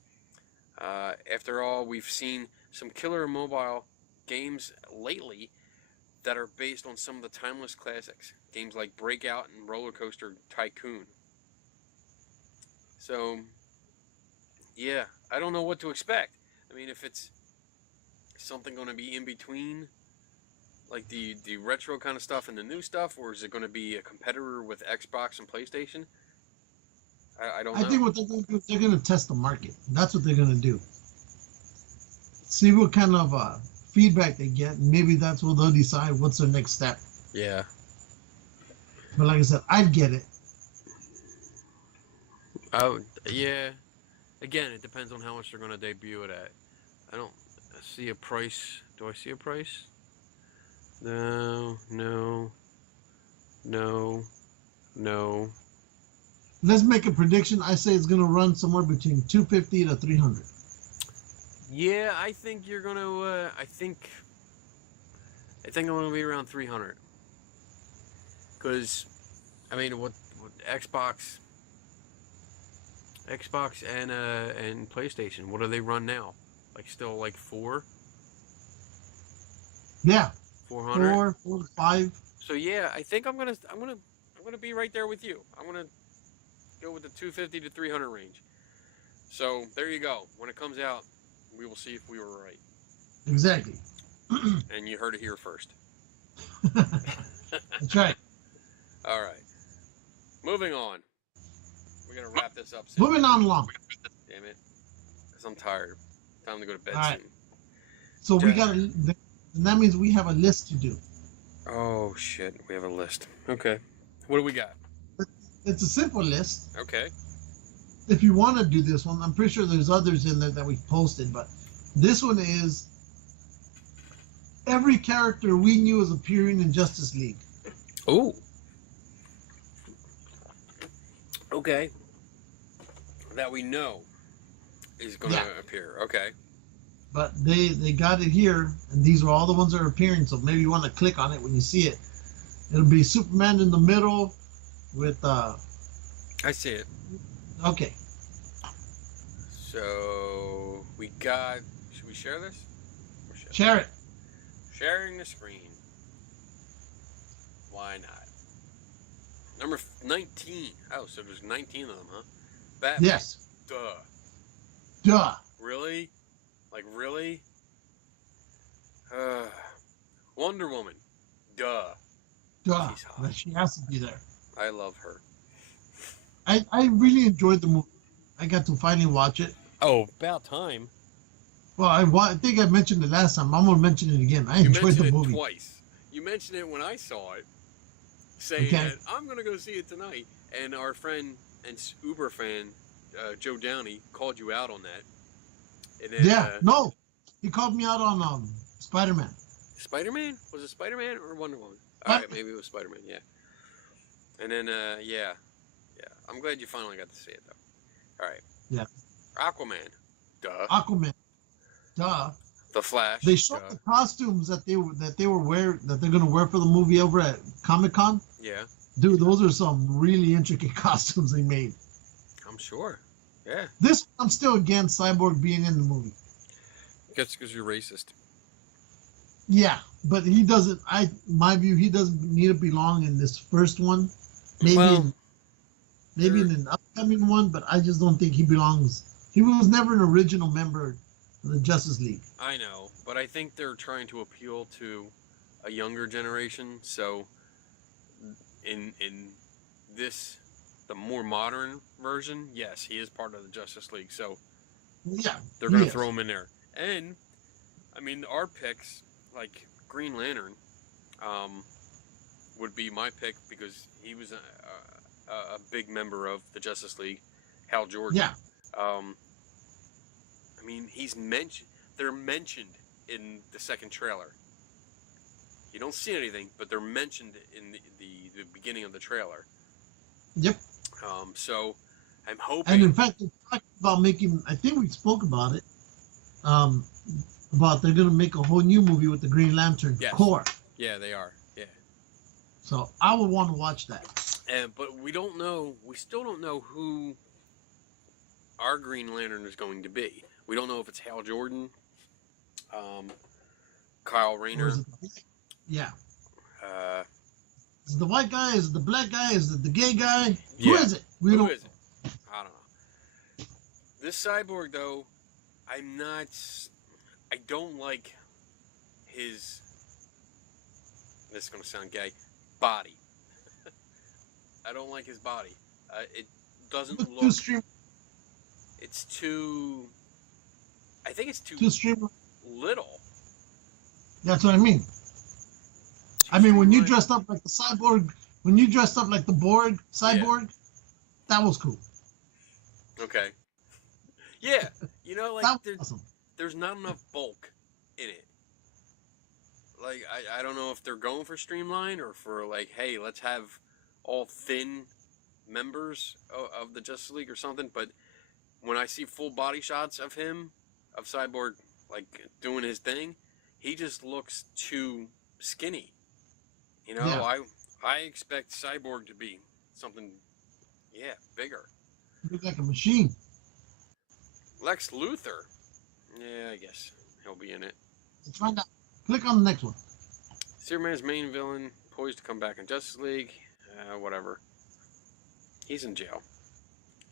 After all, we've seen some killer mobile games lately that are based on some of the timeless classics. Games like Breakout and Roller Coaster Tycoon. So, yeah, I don't know what to expect. I mean, if it's something going to be in between, like the retro kind of stuff and the new stuff, or is it going to be a competitor with Xbox and PlayStation? I don't know. I think what they're going to do, they're going to test the market. That's what they're going to do. See what kind of feedback they get, and maybe that's what they'll decide what's their next step. Yeah. But like I said, I'd get it. Oh, yeah. Again, it depends on how much they're going to debut it at. I don't see a price. Do I see a price? No. Let's make a prediction. I say it's going to run somewhere between $250 to $300. Yeah, I think you're going to, I think I'm going to be around $300. Because, I mean, what Xbox and PlayStation, what do they run now? Like still like 4? Yeah. 400? 4, 5. So yeah, I think I'm gonna be right there with you. I'm gonna go with the 250 to 300 range. So there you go. When it comes out, we will see if we were right. Exactly. And you heard it here first. That's right. All right. Moving on. We're gonna wrap this up soon. Moving on along. Damn it. Because I'm tired. Time to go to bed All right. soon. So we got and that means we have a list to do. Oh shit, we have a list. Okay. What do we got? It's a simple list. Okay. If you want to do this one, I'm pretty sure there's others in there that we posted, but this one is every character we knew is appearing in Justice League. Oh. Okay. That we know is going to appear. Okay. But they got it here, and these are all the ones that are appearing. So maybe you want to click on it when you see it. It'll be Superman in the middle with I see it. Okay. So we got. Should we share this? Share it. Sharing the screen. Why not? Number 19. Oh, so there's 19 of them, huh? Batman. Yes. Duh. Really? Like, really? Wonder Woman. Duh. She's hot. She has to be there. I love her. I really enjoyed the movie. I got to finally watch it. Oh, about time. Well, I think I mentioned it last time. I'm going to mention it again. I enjoyed the movie. You mentioned it twice. You mentioned it when I saw it, saying that I'm going to go see it tonight. And our friend and Uber fan, Joe Downey, called you out on that. And then, no. He called me out on Spider-Man. Spider-Man? Was it Spider-Man or Wonder Woman? All right, maybe it was Spider-Man, yeah. And then, yeah. I'm glad you finally got to see it, though. All right. Yeah. Aquaman. Duh. Aquaman. Duh. The Flash. They showed the costumes that they're gonna wear for the movie over at Comic-Con. Yeah. Dude, those are some really intricate costumes they made. I'm sure. Yeah. I'm still against Cyborg being in the movie. That's because you're racist. Yeah, but he doesn't. My view, he doesn't need to belong in this first one. Maybe in an upcoming one, but I just don't think he belongs. He was never an original member of the Justice League. I know, but I think they're trying to appeal to a younger generation. So, in this, the more modern version, yes, he is part of the Justice League. So, yeah, they're going to throw him in there. And I mean, our picks, like Green Lantern, would be my pick because he was a big member of the Justice League, Hal Jordan. Yeah. I mean, they're mentioned in the second trailer. You don't see anything, but they're mentioned in the beginning of the trailer. Yep. So I'm hoping. And in fact, they talked about making. I think we spoke about it. About they're gonna make a whole new movie with the Green Lantern Corps. Yeah, they are. Yeah. So I would want to watch that. But we don't know. We still don't know who our Green Lantern is going to be. We don't know if it's Hal Jordan, Kyle Rayner. Yeah. Is it the white guy? Is it the black guy? Is it the gay guy? Who is it? Who is it? I don't know. This Cyborg, though, I don't like his. This is going to sound gay. Body. I don't like his body. It doesn't look. It's too. I think it's too little. That's what I mean. When you dressed up like the cyborg, when you dressed up like the Borg cyborg, that was cool. Okay. Yeah, awesome. There's not enough bulk in it. Like I don't know if they're going for streamline or for like, hey, let's have all thin members of the Justice League or something. But when I see full body shots of him, of Cyborg, like doing his thing, he just looks too skinny. I expect Cyborg to be something, bigger. Look like a machine. Lex Luthor, I guess he'll be in it. Let's find out. Click on the next one. Superman's main villain, poised to come back in Justice League. Whatever. He's in jail.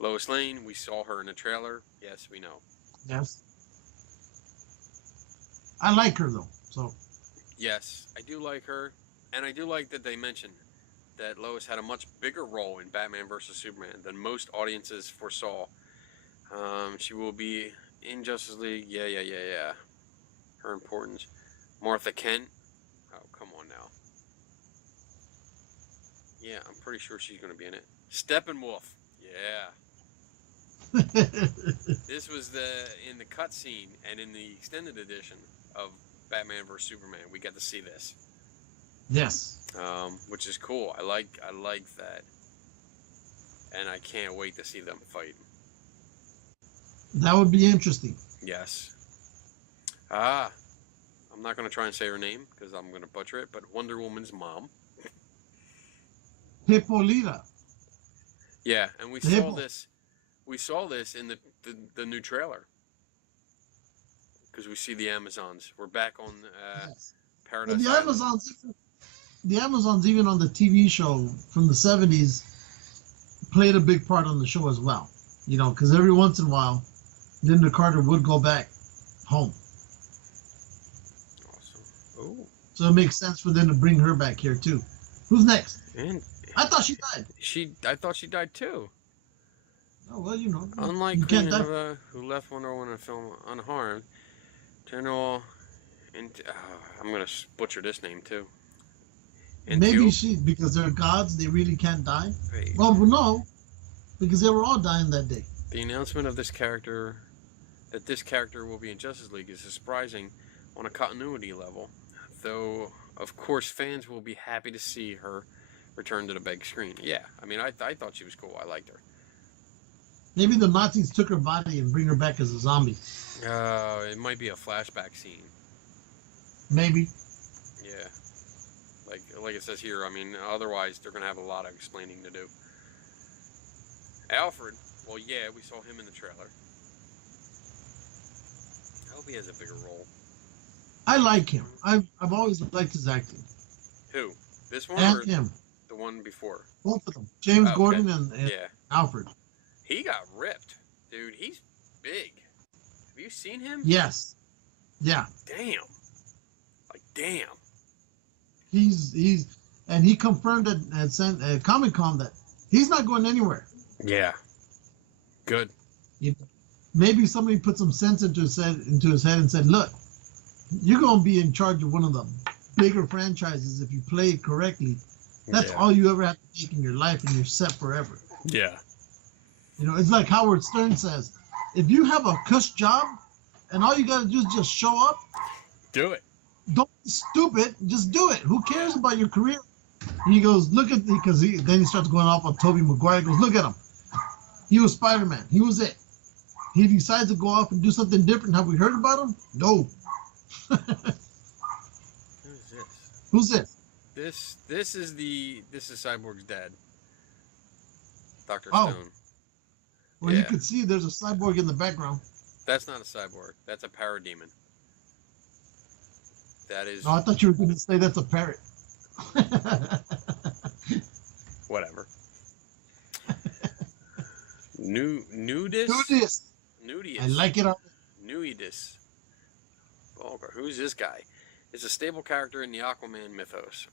Lois Lane, we saw her in the trailer. Yes, we know. Yes. I like her, though. So. Yes, I do like her. And I do like that they mentioned that Lois had a much bigger role in Batman vs. Superman than most audiences foresaw. She will be in Justice League. Yeah. Her importance. Martha Kent. Oh, come on now. Yeah, I'm pretty sure she's going to be in it. Steppenwolf. Yeah. This was in the cutscene and in the extended edition of Batman vs Superman. We get to see this, Yes. which is cool. I like that, and I can't wait to see them fight. That would be interesting. Yes. I'm not gonna try and say her name because I'm gonna butcher it. But Wonder Woman's mom. Hippolyta. Yeah, and we saw this. We saw this in the new trailer because we see the Amazons. We're back on Yes. Paradise And the Island. Amazons, even on the TV show from the 70s, played a big part on the show as well. You know, because every once in a while, Linda Carter would go back home. Awesome. Oh. So it makes sense for them to bring her back here too. Who's next? And I thought she died. I thought she died too. Oh well, you know. Unlike you Queen can't die. Nova, who left Wonder Woman in a film unharmed, General. I'm gonna butcher this name too. Maybe because they're gods, they really can't die. Wait. Well, no, because they were all dying that day. The announcement of this character will be in Justice League is surprising on a continuity level, though of course fans will be happy to see her return to the big screen. Yeah, I mean I thought she was cool. I liked her. Maybe the Nazis took her body and bring her back as a zombie. It might be a flashback scene. Maybe. Yeah. Like it says here, I mean, otherwise they're going to have a lot of explaining to do. Alfred, well, yeah, we saw him in the trailer. I hope he has a bigger role. I like him. I've always liked his acting. Who? This one And or him. the one before? Both of them. James Okay. Gordon and Yeah. Alfred. He got ripped. Dude, he's big. Have you seen him? Yes. Yeah. Damn. Like, damn. And he confirmed at Comic-Con that he's not going anywhere. Yeah. Good. Maybe somebody put some sense into his head and said, look, you're going to be in charge of one of the bigger franchises if you play it correctly. That's all you ever have to take in your life, and you're set forever. Yeah. You know, it's like Howard Stern says, if you have a cuss job and all you got to do is just show up, Do it. don't be stupid, just do it. Who cares about your career? And he goes, look at, because then he starts going off on Tobey Maguire. He goes, look at him. He was Spider-Man. He was it. He decides to go off and do something different. Have we heard about him? No. Who's this? Who's this? This is Cyborg's dad. Dr. Oh. Stone. Well, Yeah. you could see there's a cyborg in the background. That's not a cyborg. That's a parademon. That is Oh, I thought you were going to say that's a parrot. whatever. Nudis? Nudius. I like it. Nuidus. Vulgar. Who's this guy? He's a stable character in the Aquaman mythos.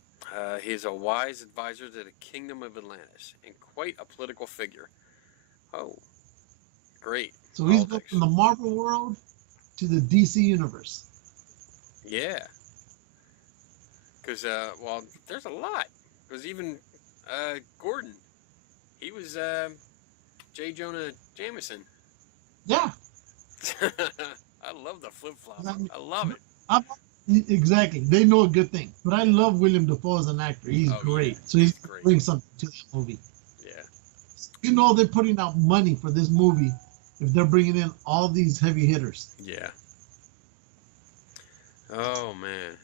He's a wise advisor to the Kingdom of Atlantis and quite a political figure. Oh, great. So he's Politics. from the Marvel world to the DC universe. Yeah. Because, well, there's a lot. Because even Gordon, he was J. Jonah Jameson. Yeah. I love the flip-flop. I love it. Exactly. They know a good thing. But I love William Dafoe as an actor. He's great. Yeah. So he's great. bring something to the movie. Yeah. You know they're putting out money for this movie if they're bringing in all these heavy hitters. Yeah. Oh, man.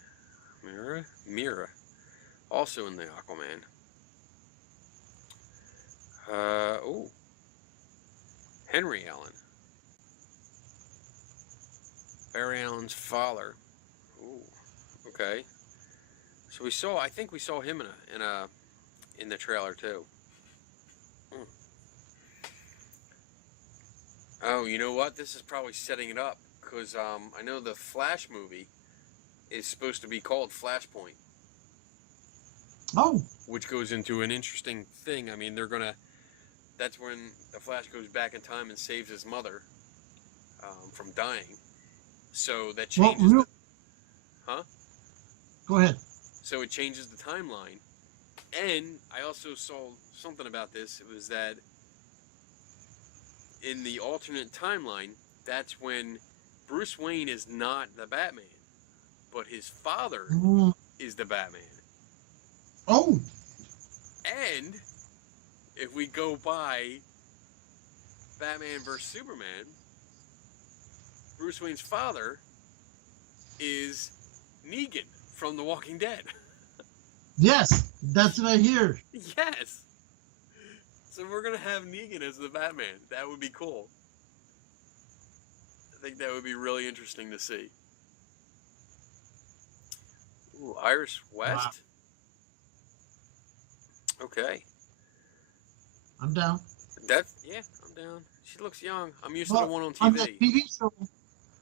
Mira. Also in the Aquaman. Oh. Henry Allen. Barry Allen's father. Ooh. Okay. So I think we saw him in the trailer too. Hmm. Oh, you know what? This is probably setting it up because I know the Flash movie is supposed to be called Flashpoint. Oh. Which goes into an interesting thing. I mean, that's when the Flash goes back in time and saves his mother from dying. So that changes Huh? Go ahead. So it changes the timeline. And I also saw something about this. It was that in the alternate timeline, that's when Bruce Wayne is not the Batman. but his father Mm. is the Batman. Oh, And if we go by Batman vs Superman, Bruce Wayne's father is Negan from The Walking Dead. yes, that's what I hear. Yes. So we're gonna have Negan as the Batman. That would be cool. I think that would be really interesting to see. Ooh, Iris West. Wow. Okay. I'm down. Yeah, I'm down. She looks young. I'm used to the one on TV. On that TV show,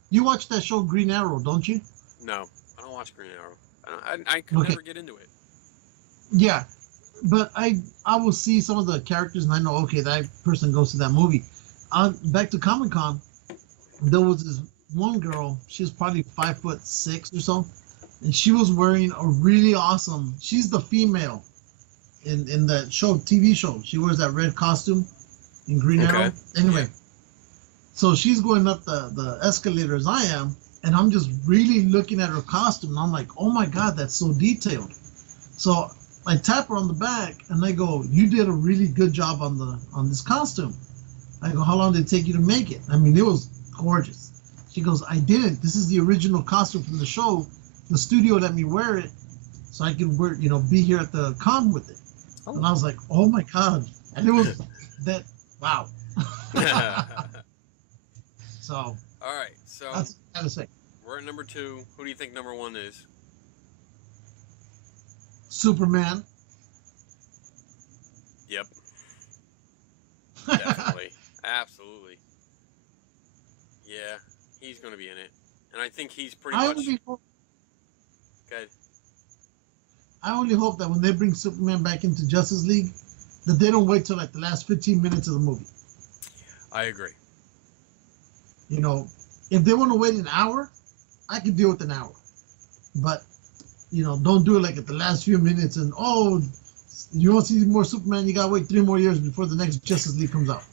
you watch that show Green Arrow, don't you? No, I don't watch Green Arrow. I could never get into it. Yeah, but I will see some of the characters and I know, okay, that person goes to that movie. Back to Comic-Con, there was this one girl, she was probably 5'6" or so, and she was wearing a really awesome, she's the female in that show, TV show. She wears that red costume in Green Arrow. Anyway, so she's going up the escalator as I am, and I'm just really looking at her costume, and I'm like, oh my God, that's so detailed. So I tap her on the back, and I go, you did a really good job on this costume. I go, how long did it take you to make it? I mean, it was gorgeous. She goes, I didn't. This is the original costume from the show. The studio let me wear it so I could wear, be here at the con with it. Oh. And I was like, oh my God. And it was that, wow. So. All right. So. That's what I gotta say. We're at number 2. Who do you think number 1 is? Superman. Yep. Definitely. Absolutely. Yeah, he's going to be in it. And I think he's pretty much... Good. I only hope that when they bring Superman back into Justice League, that they don't wait till like the last 15 minutes of the movie. I agree. If they want to wait an hour, I can deal with an hour. But, don't do it like at the last few minutes and, oh, you want to see more Superman, you got to wait 3 more years before the next Justice League comes out.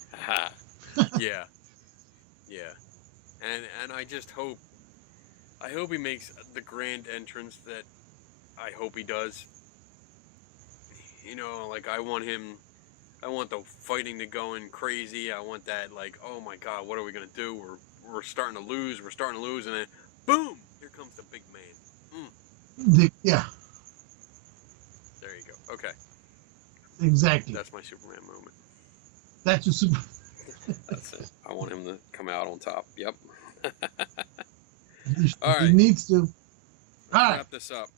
Yeah. Yeah. And I just hope, he makes the grand entrance that I hope he does. I want the fighting to go in crazy. I want that, oh my God, what are we going to do? We're starting to lose, and then, boom, here comes the big man. Yeah. There you go. Okay. Exactly. That's my Superman moment. That's your Superman. That's it. I want him to come out on top. Yep. All right. He needs to. Let's wrap this up.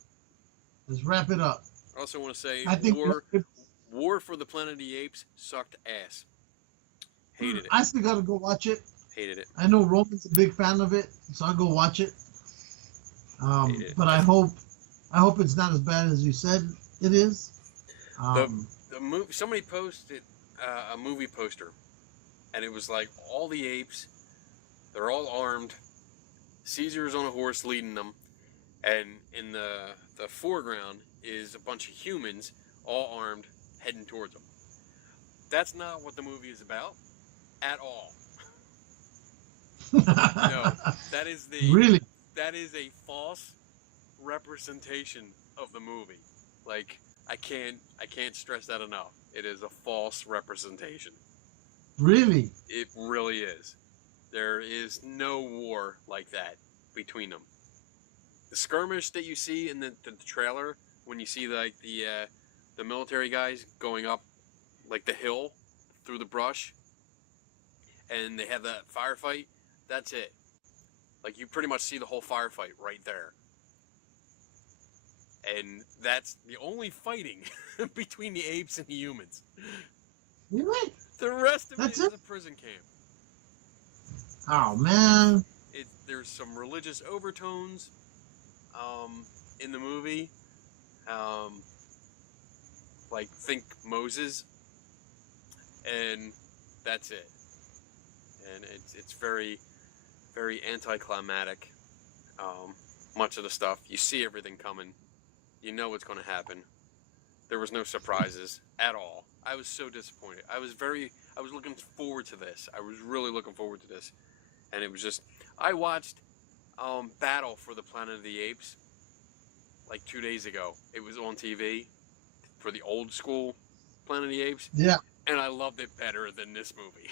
Let's wrap it up. I also want to say War for the Planet of the Apes sucked ass. Hated it. I still got to go watch it. Hated it. I know Roman's a big fan of it, so I'll go watch it. But I hope it's not as bad as you said it is. The movie. Somebody posted a movie poster, and it was like all the apes. They're all armed. Caesar's on a horse leading them, and in the foreground is a bunch of humans, all armed, heading towards them. That's not what the movie is about, at all. No, that is a false representation of the movie. I can't stress that enough. It is a false representation. Really? It really is. There is no war like that between them. The skirmish that you see in the trailer, when you see the military guys going up the hill through the brush, and they have that firefight, that's it. You pretty much see the whole firefight right there. And that's the only fighting between the apes and the humans. Really? The rest of it is a prison camp. Oh, man. There's some religious overtones in the movie. Think Moses. And that's it. And it's very, very anticlimactic. Much of the stuff, you see everything coming. You know what's going to happen. There was no surprises at all. I was so disappointed. I was looking forward to this. I was really looking forward to this. And it was just, I watched Battle for the Planet of the Apes, like 2 days ago. It was on TV for the old school Planet of the Apes. Yeah. And I loved it better than this movie.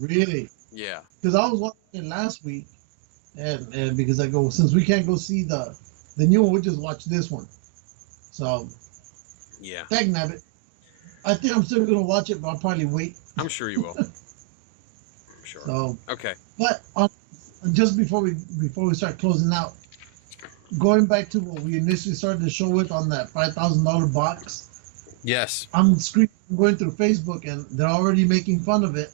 Really? Yeah. Because I was watching it last week, and because I go, since we can't go see the new one, we just watch this one. So, Yeah. thank Nabbit. I think I'm still gonna watch it, but I'll probably wait. I'm sure you will. I'm sure. So, okay. but just before we start closing out, going back to what we initially started the show with on that $5,000 box. Yes. I'm going through Facebook, and they're already making fun of it.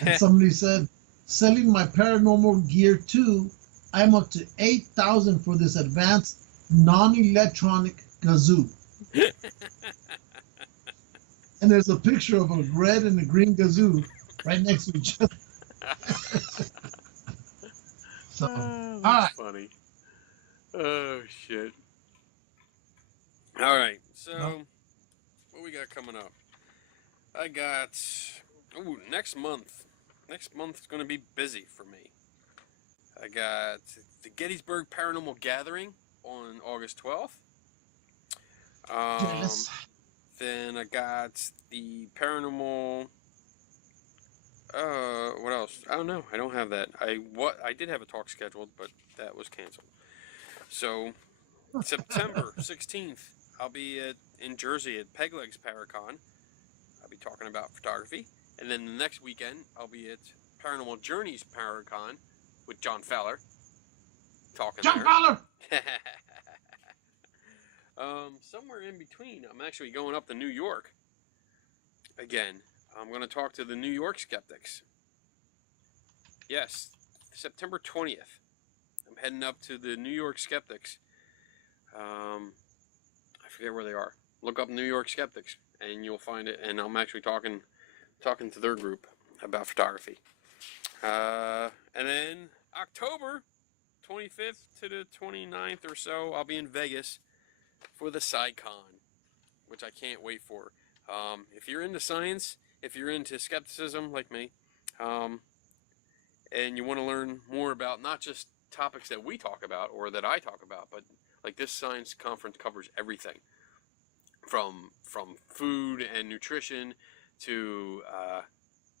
And somebody said, selling my paranormal gear too, I'm up to $8,000 for this advanced non-electronic kazoo. And there's a picture of a red and a green kazoo right next to each other. So, all right. Funny. Oh, shit. All right. So, what we got coming up? I got... Ooh, next month. Next month's going to be busy for me. I got the Gettysburg Paranormal Gathering on August 12th. Yes. Then I got the Paranormal... what else? I don't know. I don't have that. I did have a talk scheduled, but that was canceled. So, September 16th, I'll be in Jersey at Pegleg's Paracon. I'll be talking about photography. And then the next weekend, I'll be at Paranormal Journeys Paracon with John Fowler. Talking John there. Fowler! Somewhere in between, I'm actually going up to New York. Again, I'm going to talk to the New York skeptics. Yes, September 20th. I'm heading up to the New York skeptics. I forget where they are. Look up New York skeptics, and you'll find it. And I'm actually talking to their group about photography. And then October 25th to the 29th or so, I'll be in Vegas for the SciCon, which I can't wait for. If you're into science, if you're into skepticism like me, and you want to learn more about not just topics that we talk about or that I talk about, but like this science conference covers everything from food and nutrition to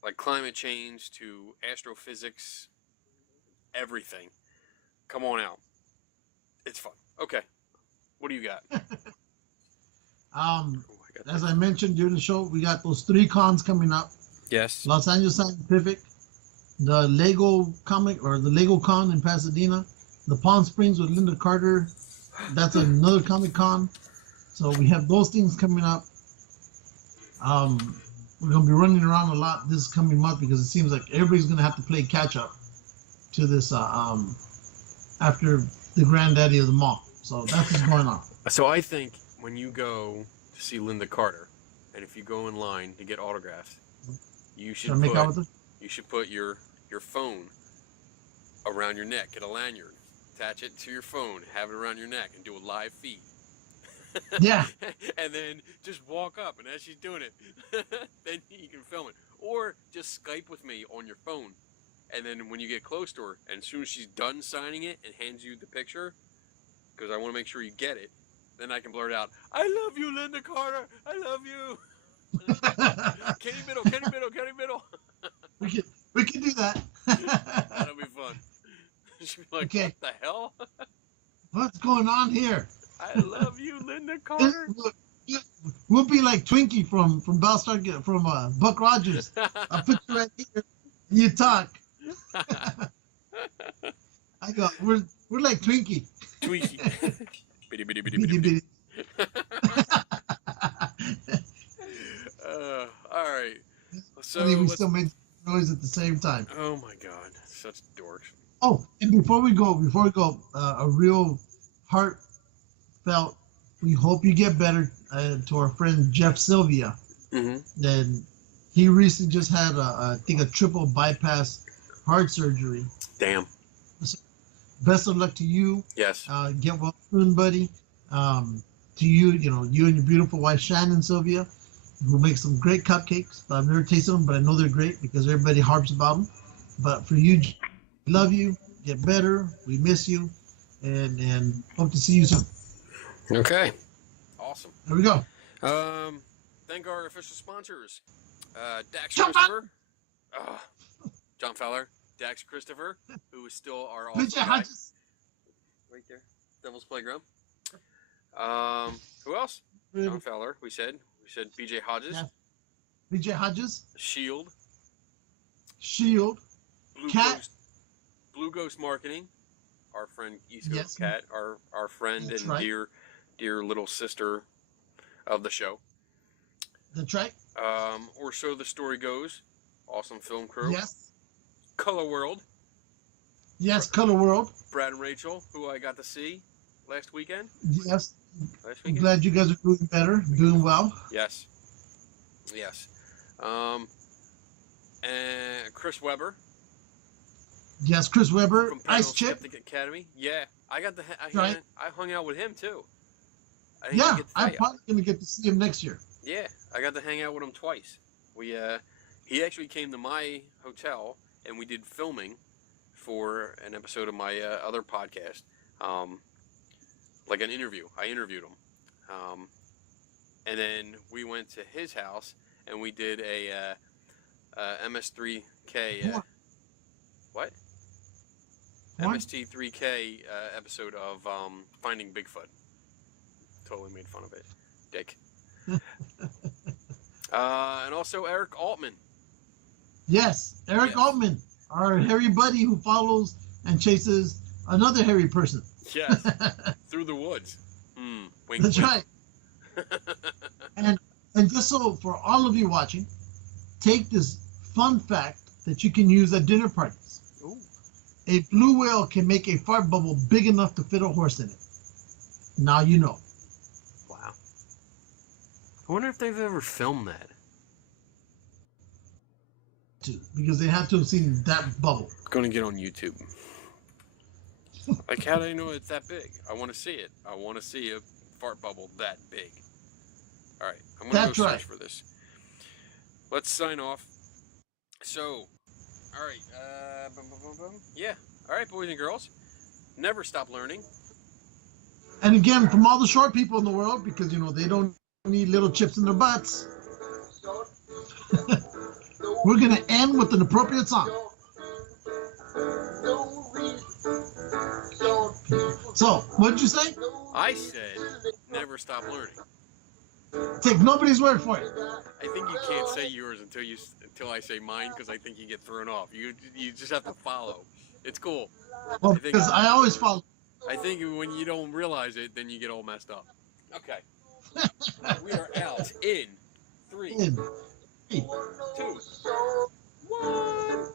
like climate change to astrophysics, everything. Come on out. It's fun. Okay. What do you got? As I mentioned during the show, we got those 3 cons coming up. Yes. Los Angeles Scientific, the Lego Comic or the Lego Con in Pasadena, the Palm Springs with Linda Carter. That's another Comic Con. So we have those things coming up. We're gonna be running around a lot this coming month because it seems like everybody's gonna have to play catch up to this after the granddaddy of them all. So that's what's going on. So I think when you go to see Linda Carter, and if you go in line to get autographs, you should put your phone around your neck, get a lanyard, attach it to your phone, have it around your neck, and do a live feed. Yeah. And then just walk up, and as she's doing it, then you can film it. Or just Skype with me on your phone. And then when you get close to her, and as soon as she's done signing it and hands you the picture, because I want to make sure you get it, then I can blurt out, "I love you, Linda Carter. I love you." Kenny Biddle, Kenny Biddle, Kenny Biddle. we can do that. That'll be fun. She'll be like, Okay. What the hell? What's going on here? I love you, Linda Carter. We'll be like Twinkie from Battlestar, from Buck Rogers. I'll put you right here. You talk. I go. We're like Twinkie. Twinkie. Bitty bitty bitty Bitty, bitty. bitty. All right. So we still make noise at the same time. Oh my God, such dorks. Oh, and before we go, a real heartfelt. We hope you get better. To our friend Jeff Sylvia. Mm-hmm. Then he recently just had I think a triple bypass heart surgery. Damn. Best of luck to you. Yes. Get well soon, buddy. To you, you and your beautiful wife Shannon Sylvia, who make some great cupcakes. I've never tasted them, but I know they're great because everybody harps about them. But for you, love you. Get better. We miss you, and hope to see you soon. Okay. Awesome. There we go. Thank our official sponsors. Dax Jump Christopher. John Feller. Dax Christopher, who is still our awesome BJ guy. Hodges. Right there. Devil's Playground. Who else? John Feller, we said. We said BJ Hodges. Yeah. BJ Hodges. Shield. Blue Ghost Marketing. Our friend East Coast Cat, our friend That's and right. dear little sister of the show. That's right. Or so the story goes. Awesome film crew. Yes. Color World. Yes, Color World. Brad and Rachel, who I got to see last weekend. Yes. Last I'm weekend. glad you guys are doing better, doing well. Yes. And Chris Weber. Yes, Chris Weber, From Panel Ice Chip. Skeptic Academy. Yeah, I got Right. I hung out with him too. I didn't Yeah, get to I'm tell ya. probably gonna get to see him next year. Yeah, I got to hang out with him twice. He actually came to my hotel and we did filming for an episode of my other podcast, like an interview. I interviewed him, and then we went to his house and we did a MS3K. What? MST3K episode of Finding Bigfoot. Totally made fun of it, dick. And also Eric Altman. Yes, Eric Altman, our hairy buddy who follows and chases another hairy person. Yes, through the woods. Wink, That's wink. right. And just so for all of you watching, take this fun fact that you can use at dinner parties. Ooh. A blue whale can make a fart bubble big enough to fit a horse in it. Now you know. Wow. I wonder if they've ever filmed that. Because they had to have seen that bubble. Gonna get on YouTube. Like, how do they know it's that big? I want to see it. I want to see a fart bubble that big. All right, I'm gonna go search for this. Let's sign off. So, all right, yeah. All right, boys and girls, never stop learning. And again, from all the short people in the world, because you know they don't need little chips in their butts. We're gonna end with an appropriate song. So, what did you say? I said, never stop learning. Take nobody's word for it. I think you can't say yours until I say mine, because I think you get thrown off. You just have to follow. It's cool. Well, because I always follow. I think when you don't realize it, then you get all messed up. Okay. We are out in 3, 2, 1.